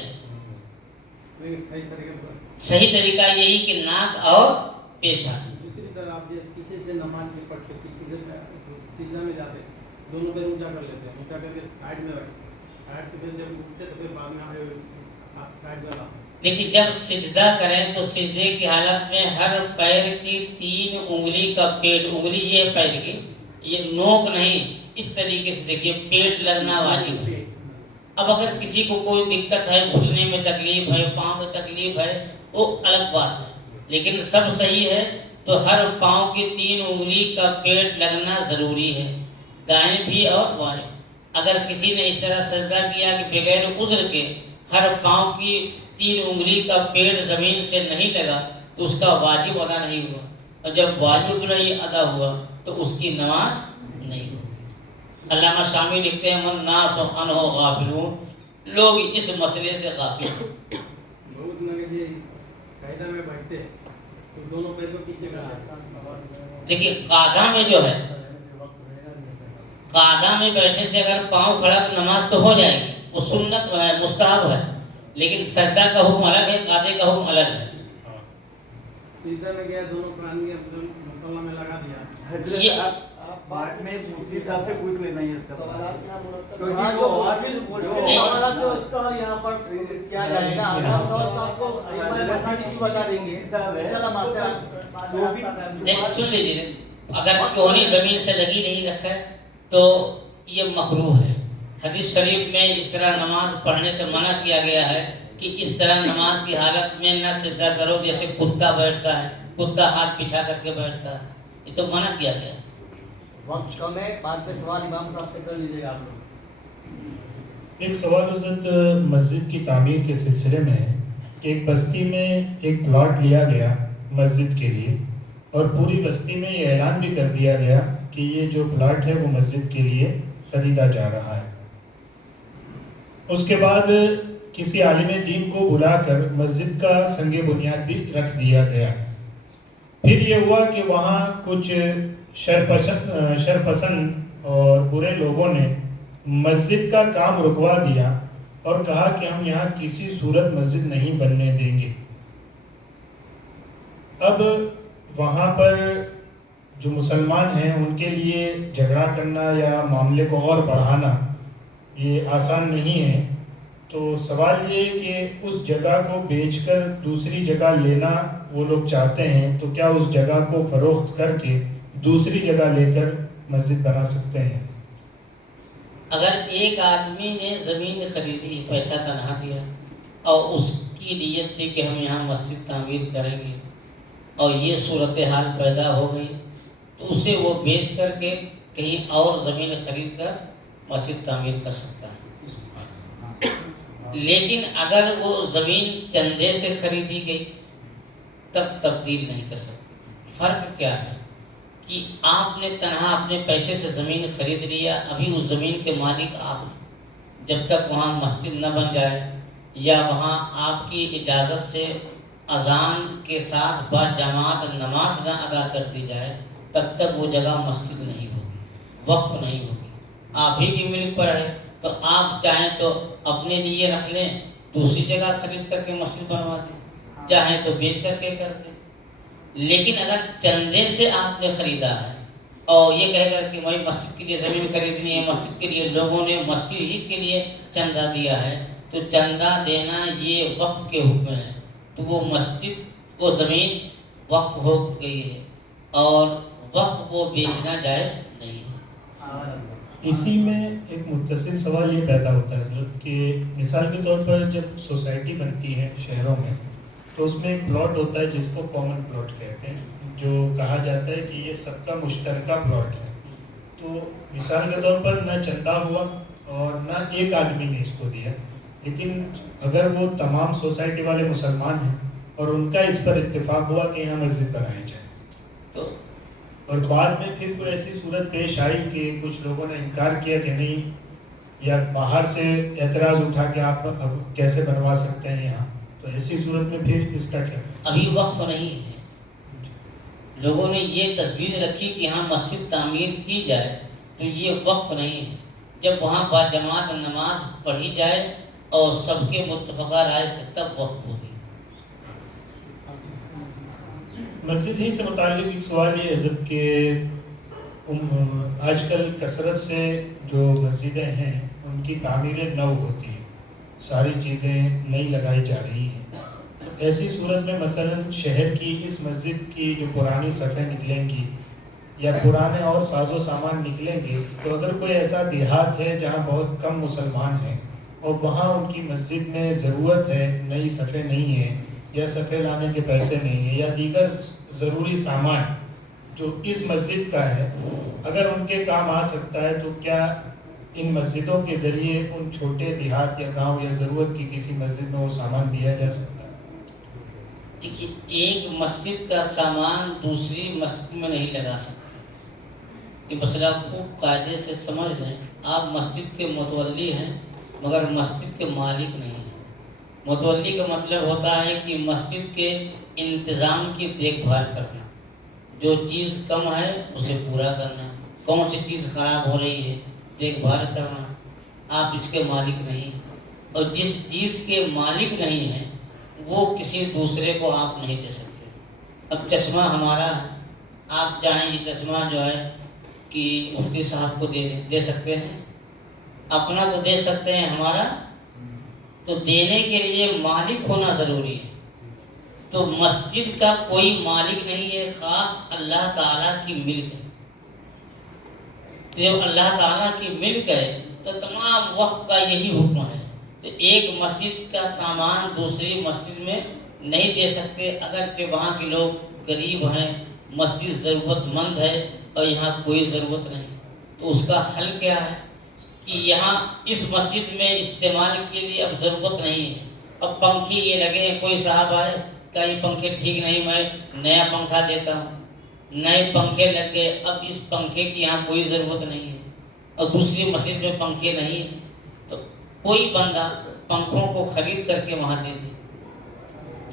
صحیح طریقہ یہی کہ ناک اور پیشہ۔ دوسری طرح آپ پیچھے سے نماز میں پڑھ کے پیچھے سے سجدہ میں جاتے دونوں پیر اونچا کر لیتے ہیں، اونچا کر کے سائڈ میں رکھتے ہیں، سائڈ سے پھر جب اٹھتے تو پھر بعد میں سائڈ والا۔ لیکن جب سجدہ کریں تو سجدے کی حالت میں ہر پیر کی 3 انگلی کا پیٹ، انگلی یہ پیر کی، یہ نوک نہیں، اس طریقے سے دیکھیے پیٹ لگنا واجب ہے۔ اب اگر کسی کو کوئی دقت ہے، گھٹنے میں تکلیف ہے، پاؤں میں تکلیف ہے، وہ الگ بات ہے، لیکن سب صحیح ہے تو ہر پاؤں کی 3 انگلی کا پیٹ لگنا ضروری ہے، دائیں بھی اور بائیں۔ اگر کسی نے اس طرح سجدہ کیا کہ بغیر عذر کے ہر پاؤں کی 3 انگلی کا پیٹ زمین سے نہیں لگا تو اس کا واجب ادا نہیں ہوا، اور جب واجب نہیں ادا ہوا تو اس کی نماز نہیں ہوئی۔ علامہ شامی لکھتے ہیں من ناس عنہ غافلون، لوگ اس مسئلے سے غافل ہیں۔ بہت لوگ یہ قاعدہ میں بیٹھتے ہیں تو دونوں پیر کو پیچھے کر لیتے ہیں۔ دیکھیے قاعدہ میں جو ہے، قاعدہ میں بیٹھنے سے اگر پاؤں کھڑا تو نماز تو ہو جائے گی، وہ سنت ہے، مستحب ہے، لیکن سجدہ کا حکم الگ ہے، قاعدے کا حکم الگ ہے۔ سجدہ میں گیا دونوں قرآن کے مصلی میں لگا دیا۔ یہ بعد میں مفتی صاحب سے پوچھ لینا ہے سوالات کیونکہ جو حافظ سوالات جو اس کا یہاں پر کیا جائے گا آپ کو بتا دیں گے سن لیجیے، اگر کہونی زمین سے لگی نہیں رکھے تو یہ مکروہ ہے۔ حدیث شریف میں اس طرح نماز پڑھنے سے منع کیا گیا ہے کہ اس طرح نماز کی حالت میں نہ سجدہ کرو جیسے کتا بیٹھتا ہے، کتا ہاتھ پیچھا کر کے بیٹھتا ہے، یہ تو منع کیا گیا۔ وقت کم ہے، بعد پہ سوال امام صاحب سے کر لیجیے آپ لوگ۔ ایک سوال حضرت مسجد کی تعمیر کے سلسلے میں ہے کہ ایک بستی میں ایک پلاٹ لیا گیا مسجد کے لیے، اور پوری بستی میں یہ اعلان بھی کر دیا گیا کہ یہ جو پلاٹ ہے وہ مسجد کے لیے خریدا جا رہا ہے۔ اس کے بعد کسی عالم دین کو بلا کر مسجد کا سنگ بنیاد بھی رکھ دیا گیا۔ پھر یہ ہوا کہ وہاں کچھ شرپسند اور برے لوگوں نے مسجد کا کام رکوا دیا اور کہا کہ ہم یہاں کسی صورت مسجد نہیں بننے دیں گے۔ اب وہاں پر جو مسلمان ہیں ان کے لیے جھگڑا کرنا یا معاملے کو اور بڑھانا یہ آسان نہیں ہے، تو سوال یہ کہ اس جگہ کو بیچ کر دوسری جگہ لینا وہ لوگ چاہتے ہیں، تو کیا اس جگہ کو فروخت کر کے دوسری جگہ لے کر مسجد بنا سکتے ہیں؟ اگر ایک آدمی نے زمین خریدی، پیسہ تنہا دیا، اور اس کی نیت تھی کہ ہم یہاں مسجد تعمیر کریں گے، اور یہ صورتحال پیدا ہو گئی تو اسے وہ بیچ کر کے کہیں اور زمین خرید کر مسجد تعمیر کر سکتا ہے۔ لیکن اگر وہ زمین چندے سے خریدی گئی تب تبدیل نہیں کر سکتے۔ فرق کیا ہے کہ آپ نے تنہا اپنے پیسے سے زمین خرید لیا، ابھی اس زمین کے مالک آپ ہیں، جب تک وہاں مسجد نہ بن جائے یا وہاں آپ کی اجازت سے اذان کے ساتھ با جماعت نماز نہ ادا کر دی جائے تب تک وہ جگہ مسجد نہیں ہوگی، وقف نہیں ہوگی، آپ ہی کی ملک پر ہے۔ تو آپ چاہیں تو اپنے لیے رکھ لیں، دوسری جگہ خرید کر کے مسجد بنوا دیں، چاہیں تو بیچ کر کے کر دیں۔ لیکن اگر چندے سے آپ نے خریدا ہے اور یہ کہہ کر کہ بھائی مسجد کے لیے زمین خریدنی ہے، مسجد کے لیے لوگوں نے مسجد ہی کے لیے چندہ دیا ہے، تو چندہ دینا یہ وقف کے حکم ہے، تو وہ مسجد، وہ زمین وقف ہو گئی ہے اور وقف کو بیچنا جائز نہیں ہے۔ اسی میں ایک متصل سوال یہ پیدا ہوتا ہے حضرت کہ مثال کے طور پر جب سوسائٹی بنتی ہے شہروں میں تو اس میں ایک پلاٹ ہوتا ہے جس کو کامن پلاٹ کہتے ہیں، جو کہا جاتا ہے کہ یہ سب کا مشترکہ پلاٹ ہے. تو مثال کے طور پر نہ چندہ ہوا اور نہ ایک آدمی نے اس کو دیا، لیکن اگر وہ تمام سوسائٹی والے مسلمان ہیں اور ان کا اس پر اتفاق ہوا کہ یہاں مسجد بنائی جائے، اور بعد میں پھر کوئی ایسی صورت پیش آئی کہ کچھ لوگوں نے انکار کیا کہ نہیں، یا باہر سے اعتراض اٹھا کہ آپ اب کیسے بنوا سکتے ہیں یہاں، تو ایسی صورت میں پھر اس کا کیا؟ ابھی وقف نہیں ہے. لوگوں نے یہ تصویر رکھی کہ یہاں مسجد تعمیر کی جائے، تو یہ وقف نہیں ہے. جب وہاں با جماعت نماز پڑھی جائے اور سب کے متفقہ رائے سے تب وقف ہوگی. مسجد ہی سے متعلق ایک سوال یہ حضرت کہ آج کل کثرت سے جو مسجدیں ہیں ان کی تعمیریں نو ہوتی ہیں، ساری چیزیں نئی لگائی جا رہی ہیں. ایسی صورت میں مثلا شہر کی اس مسجد کی جو پرانی صفیں نکلیں گی یا پرانے اور ساز و سامان نکلیں گے، تو اگر کوئی ایسا دیہات ہے جہاں بہت کم مسلمان ہیں اور وہاں ان کی مسجد میں ضرورت ہے، نئی صفیں نہیں ہیں یا صفیں لانے کے پیسے نہیں ہیں یا دیگر ضروری سامان جو اس مسجد کا ہے اگر ان کے کام آ سکتا ہے، تو کیا ان مسجدوں کے ذریعے ان چھوٹے دیہات یا گاؤں یا ضرورت کی کسی مسجد میں وہ سامان دیا جا سکتا ہے؟ دیکھیے، ایک مسجد کا سامان دوسری مسجد میں نہیں لگا سکتے. یہ مسئلہ خوب قاعدے سے سمجھ لیں. آپ مسجد کے متولی ہیں مگر مسجد کے مالک نہیں ہیں. متولی کا مطلب ہوتا ہے کہ مسجد کے انتظام کی دیکھ بھال کرنا، جو چیز کم ہے اسے پورا کرنا، کون سی چیز خراب ہو رہی ہے دیکھ بھال کرنا. آپ اس کے مالک نہیں، اور جس چیز کے مالک نہیں ہیں وہ کسی دوسرے کو آپ نہیں دے سکتے. اب چشمہ ہمارا ہے، آپ چاہیں یہ چشمہ جو ہے کہ مفتی صاحب کو دے سکتے ہیں، اپنا تو دے سکتے ہیں، ہمارا تو دینے کے لیے مالک ہونا ضروری ہے. تو مسجد کا کوئی مالک نہیں ہے، خاص اللہ تعالیٰ کی ملک ہے. جب اللہ تعالیٰ کی ملک ہے تو تمام وقت کا یہی حکم ہے. تو ایک مسجد کا سامان دوسری مسجد میں نہیں دے سکتے، اگرچہ وہاں کے لوگ غریب ہیں، مسجد ضرورت مند ہے اور یہاں کوئی ضرورت نہیں. تو اس کا حل کیا ہے کہ یہاں اس مسجد میں استعمال کے لیے اب ضرورت نہیں ہے. اب پنکھے یہ لگے ہیں، کوئی صاحب آئے کہ یہ پنکھے ٹھیک نہیں، میں نیا پنکھا دیتا ہوں. نئے پنکھے لگ گئے، اب اس پنکھے کی یہاں کوئی ضرورت نہیں ہے اور دوسری مسجد میں پنکھے نہیں ہیں. تو کوئی بندہ پنکھوں کو خرید کر کے وہاں دے دے.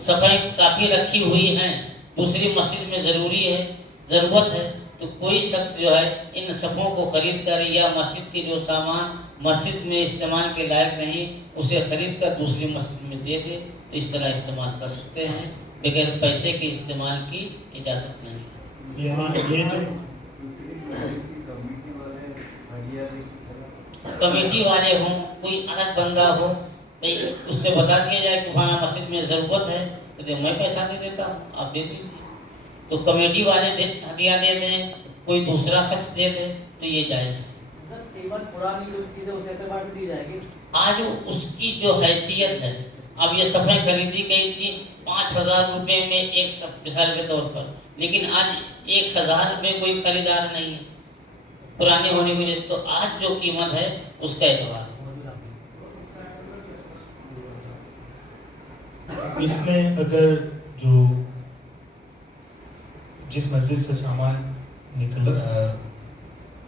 صفائی کافی رکھی ہوئی ہیں، دوسری مسجد میں ضرورت ہے، تو کوئی شخص جو ہے ان صفوں کو خرید کر یا مسجد کے جو سامان مسجد میں استعمال کے لائق نہیں اسے خرید کر دوسری مسجد میں دے دے. تو اس طرح استعمال کر سکتے ہیں، بغیر پیسے کے استعمال کی اجازت نہیں. کمیٹی والے ہوں، کوئی الگ بندہ ہو، اس سے بتا دیا جائے کہ فلاں مسجد میں ضرورت ہے تو میں پیسہ دے دیتا ہوں، آپ دے دیجیے. تو کمیٹی والے ہدیہ دے دیں، کوئی دوسرا شخص دے دے تو یہ جائز ہے. پرانی جو چیزیں اس اعتبار سے دی جائے گی. آج اس کی جو حیثیت ہے، اب یہ صفیں خریدی گئی تھی 5,000 روپے میں ایک مثال کے طور پر، لیکن آج 1,000 میں کوئی خریدار نہیں ہے پرانے ہونے کی وجہ سے. تو آج جو قیمت ہے اس کا اعتبار. اس میں اگر جو جس مسجد سے سامان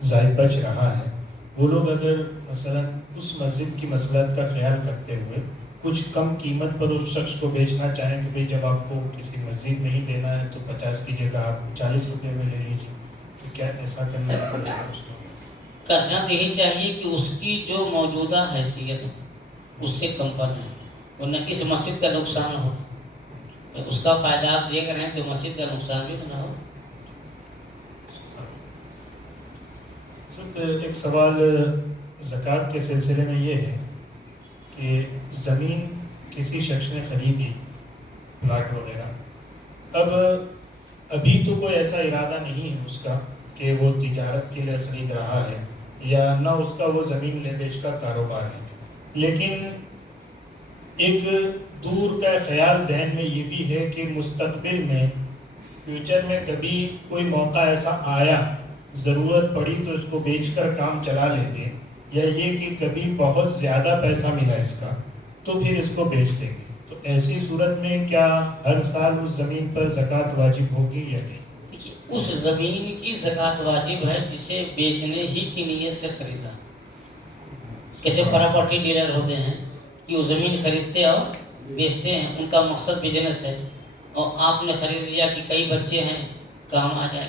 زائد بچ رہا ہے وہ لوگ اگر مثلا اس مسجد کی مصلحت کا خیال کرتے ہوئے کچھ کم قیمت پر اس شخص کو بیچنا چاہیں کہ بھئی جب آپ کو کسی مسجد میں ہی دینا ہے تو 50 کی جگہ آپ 40 روپے میں لے لیجیے، تو کیا ایسا کرنا کرنا تو یہی چاہیے کہ اس کی جو موجودہ حیثیت ہے اس سے کم پر نہیں، ورنہ اس مسجد کا نقصان ہو. اس کا فائدہ آپ دیکھ رہے ہیں تو مسجد کا نقصان بھی نہ ہو. ایک سوال زکوٰۃ کے سلسلے میں یہ ہے کہ زمین کسی شخص نے خریدی، پلاٹ وغیرہ، اب ابھی تو کوئی ایسا ارادہ نہیں ہے اس کا کہ وہ تجارت کے لیے خرید رہا ہے، یا نہ اس کا وہ زمین لے بیچ کا کاروبار ہے، لیکن ایک دور کا خیال ذہن میں یہ بھی ہے کہ مستقبل میں فیوچر میں کبھی کوئی موقع ایسا آیا، ضرورت پڑی تو اس کو بیچ کر کام چلا لیتے، یا یہ کہ کبھی بہت زیادہ پیسہ ملا اس کا تو پھر اس کو بیچ دیں گے، تو ایسی صورت میں کیا ہر سال اس زمین پر زکوٰۃ واجب ہوگی یا نہیں؟ دیکھیے، اس زمین کی زکوٰۃ واجب ہے جسے بیچنے ہی کی نیت سے خریدا. کیسے پراپرٹی ڈیلر ہوتے ہیں کہ وہ زمین خریدتے اور بیچتے ہیں، ان کا مقصد بزنس ہے، اور آپ نے خرید لیا کہ کئی بچے ہیں کام آ جائے.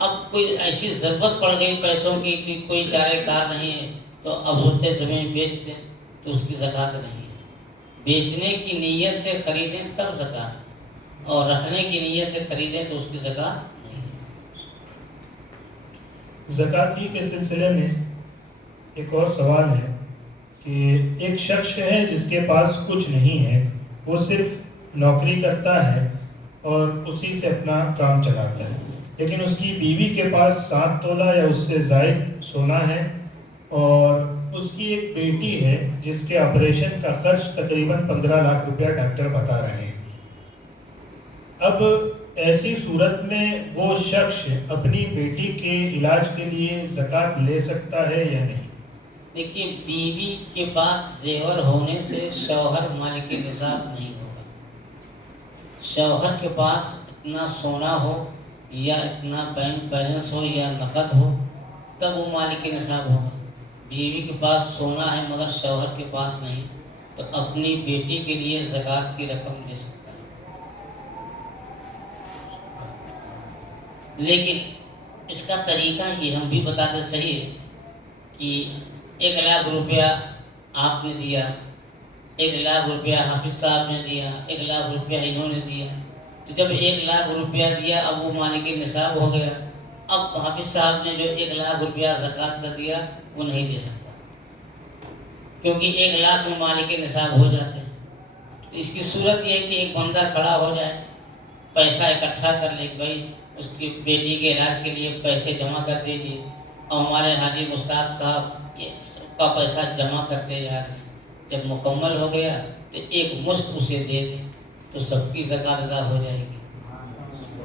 اب کوئی ایسی ضرورت پڑ گئی پیسوں کی کہ کوئی چارے کار نہیں ہے، تو اب سوچتے زمین بیچ دیں تو اس کی زکوٰۃ نہیں ہے. بیچنے کی نیت سے خریدیں تب زکوٰۃ ہے، اور رکھنے کی نیت سے خریدیں تو اس کی زکوٰۃ نہیں ہے. زکوٰۃ کے سلسلے میں ایک اور سوال ہے کہ ایک شخص ہے جس کے پاس کچھ نہیں ہے، وہ صرف نوکری کرتا ہے اور اسی سے اپنا کام چلاتا ہے، لیکن اس کی بیوی کے پاس 7 تولہ یا اس سے زائد سونا ہے، اور اس کی ایک بیٹی ہے جس کے آپریشن کا خرچ تقریباً 15 لاکھ روپیہ ڈاکٹر بتا رہے ہیں. اب ایسی صورت میں وہ شخص اپنی بیٹی کے علاج کے لیے زکوٰۃ لے سکتا ہے یا نہیں؟ دیکھیے، بیوی کے پاس زیور ہونے سے شوہر مالک نصاب نہیں ہوگا. شوہر کے پاس اتنا سونا ہو یا اتنا بینک بیلنس ہو یا نقد ہو تب وہ مالک نصاب ہوگا. بیوی کے پاس سونا ہے مگر شوہر کے پاس نہیں، تو اپنی بیٹی کے لیے زکوٰۃ کی رقم دے سکتا ہے. لیکن اس کا طریقہ یہ ہم بھی بتاتے صحیح ہے کہ 1 لاکھ روپیہ آپ نے دیا، 1 لاکھ روپیہ حافظ صاحب نے دیا، 1 لاکھ روپیہ انہوں نے دیا. تو جب 1 لاکھ روپیہ دیا اب وہ مالک نصاب ہو گیا. اب حافظ صاحب نے جو 1 لاکھ روپیہ زکوٰۃ کا دیا وہ نہیں دے سکتا، کیونکہ 1 لاکھ میں مالک نصاب ہو جاتے ہیں. تو اس کی صورت یہ ہے کہ ایک بندہ کھڑا ہو جائے، پیسہ اکٹھا کر لے کہ بھائی اس کی بیٹی کے علاج کے لیے پیسے جمع کر دیجیے، اور ہمارے حاجی مشتاق صاحب یہ سب کا پیسہ جمع کرتے جا رہے ہیں. جب مکمل ہو گیا تو ایک مشت اسے دے دیں تو سب کی زکوٰۃ ادا ہو جائے گی.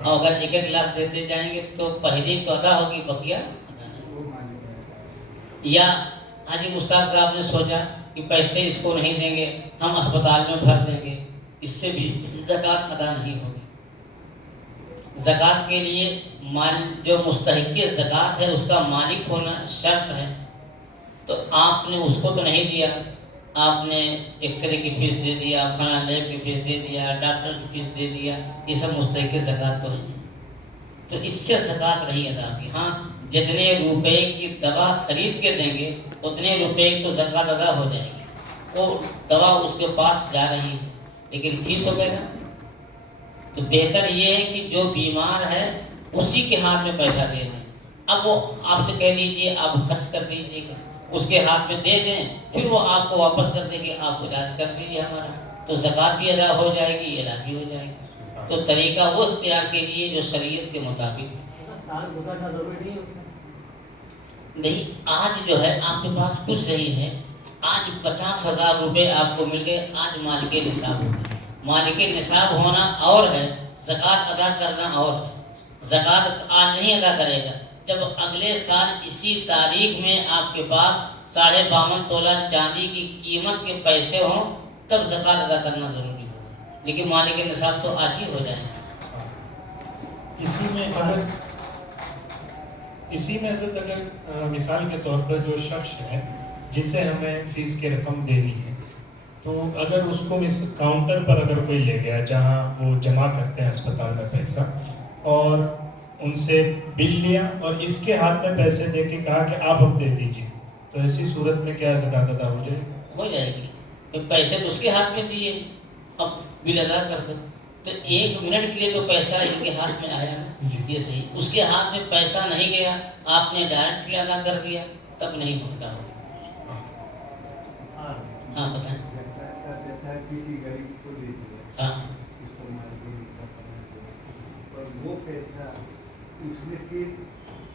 اور اگر 1 لاکھ دیتے جائیں گے تو پہلی تو ادا ہوگی، بقیہ ادا نہیں. یا حاجی مشتاق صاحب نے سوچا کہ پیسے اس کو نہیں دیں گے، ہم اسپتال میں بھر دیں گے، اس سے بھی زکوٰۃ ادا نہیں ہوگی. زکوٰۃ کے لیے جو مستحق زکوٰۃ ہے اس کا مالک ہونا شرط ہے. تو آپ نے اس کو تو نہیں دیا، آپ نے ایکس رے کی فیس دے دیا، فلاں لیب کی فیس دے دیا، ڈاکٹر کی فیس دے دیا، یہ سب مستحق زکوٰۃ تو نہیں، تو اس سے زکوٰۃ نہیں ادا کی. ہاں، جتنے روپے کی دوا خرید کے دیں گے اتنے روپے کی تو زکوٰۃ ادا ہو جائے گی. وہ دوا اس کے پاس جا رہی ہے لیکن فیس ہو گئے نا. تو بہتر یہ ہے کہ جو بیمار ہے اسی کے ہاتھ میں پیسہ دے دیں. اب وہ آپ سے کہہ لیجئے آپ خرچ کر دیجئے گا، اس کے ہاتھ میں دے دیں، پھر وہ آپ کو واپس کر دیں کہ آپ علاج کر دیجئے ہمارا، تو زکوٰۃ بھی ادا ہو جائے گی، علاج بھی ہو جائے گا. تو طریقہ وہ اختیار کیجیے جو شریعت کے مطابق نہیں. آج جو ہے آپ کے پاس کچھ نہیں ہے، آج 50,000 روپے آپ کو مل گئے، آج مالک نصاب ہوگا. مالک نصاب ہونا اور ہے، زکوٰۃ ادا کرنا اور ہے. زکوٰۃ آج نہیں ادا کرے گا، جب اگلے سال اسی تاریخ میں آپ کے پاس 52.5 تولہ چاندی کی قیمت کے پیسے ہوں تب زکوٰۃ ادا کرنا ضروری ہوگا. لیکن مالک نصاب تو آج ہی ہو جائے گا. اسی میں حضرت اگر مثال کے طور پر جو شخص ہے جسے ہمیں فیس کی رقم دینی ہے، تو اگر اس کو کاؤنٹر پر اگر کوئی لے گیا جہاں وہ جمع کرتے ہیں اسپتال میں پیسہ، اور ان سے بل لیا اور اس کے ہاتھ میں پیسے دے کے کہا کہ آپ اب دے دیجیے، تو ایسی صورت میں کیا زکوٰۃ ادا ہو جائے گی؟ ہو جائے گی. پیسے تو اس کے ہاتھ میں دیے، اب بل ادا کر دو. تو 1 منٹ کے لیے تو پیسہ ان کے ہاتھ میں آیا نا، یہ صحیح. اس کے ہاتھ میں پیسہ نہیں گیا، آپ نے ڈائریکٹ بل ادا کر دیا، تب نہیں ہوتا. ہاں بتائیں. کسی غریب کو دے دیا، ہاں، اس کو مال کے حساب اور وہ پیسہ اس میں پھر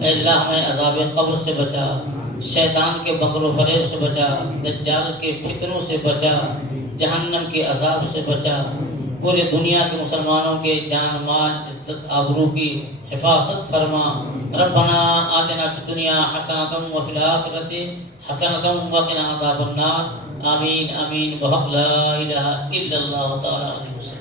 اے اللہ ہمیں عذاب قبر سے بچا، شیطان کے مکر و فریب سے بچا، دجال کے فتنوں سے بچا، جہنم کے عذاب سے بچا، پورے دنیا کے مسلمانوں کے جان مال عزت آبرو کی حفاظت فرما۔ ربنا آتنا فی الدنیا حسنۃ وفی الآخرۃ حسنۃ وقنا عذاب النار۔ آمین آمین بحق لا الہ الا اللہ تعالی علیہ وسلم۔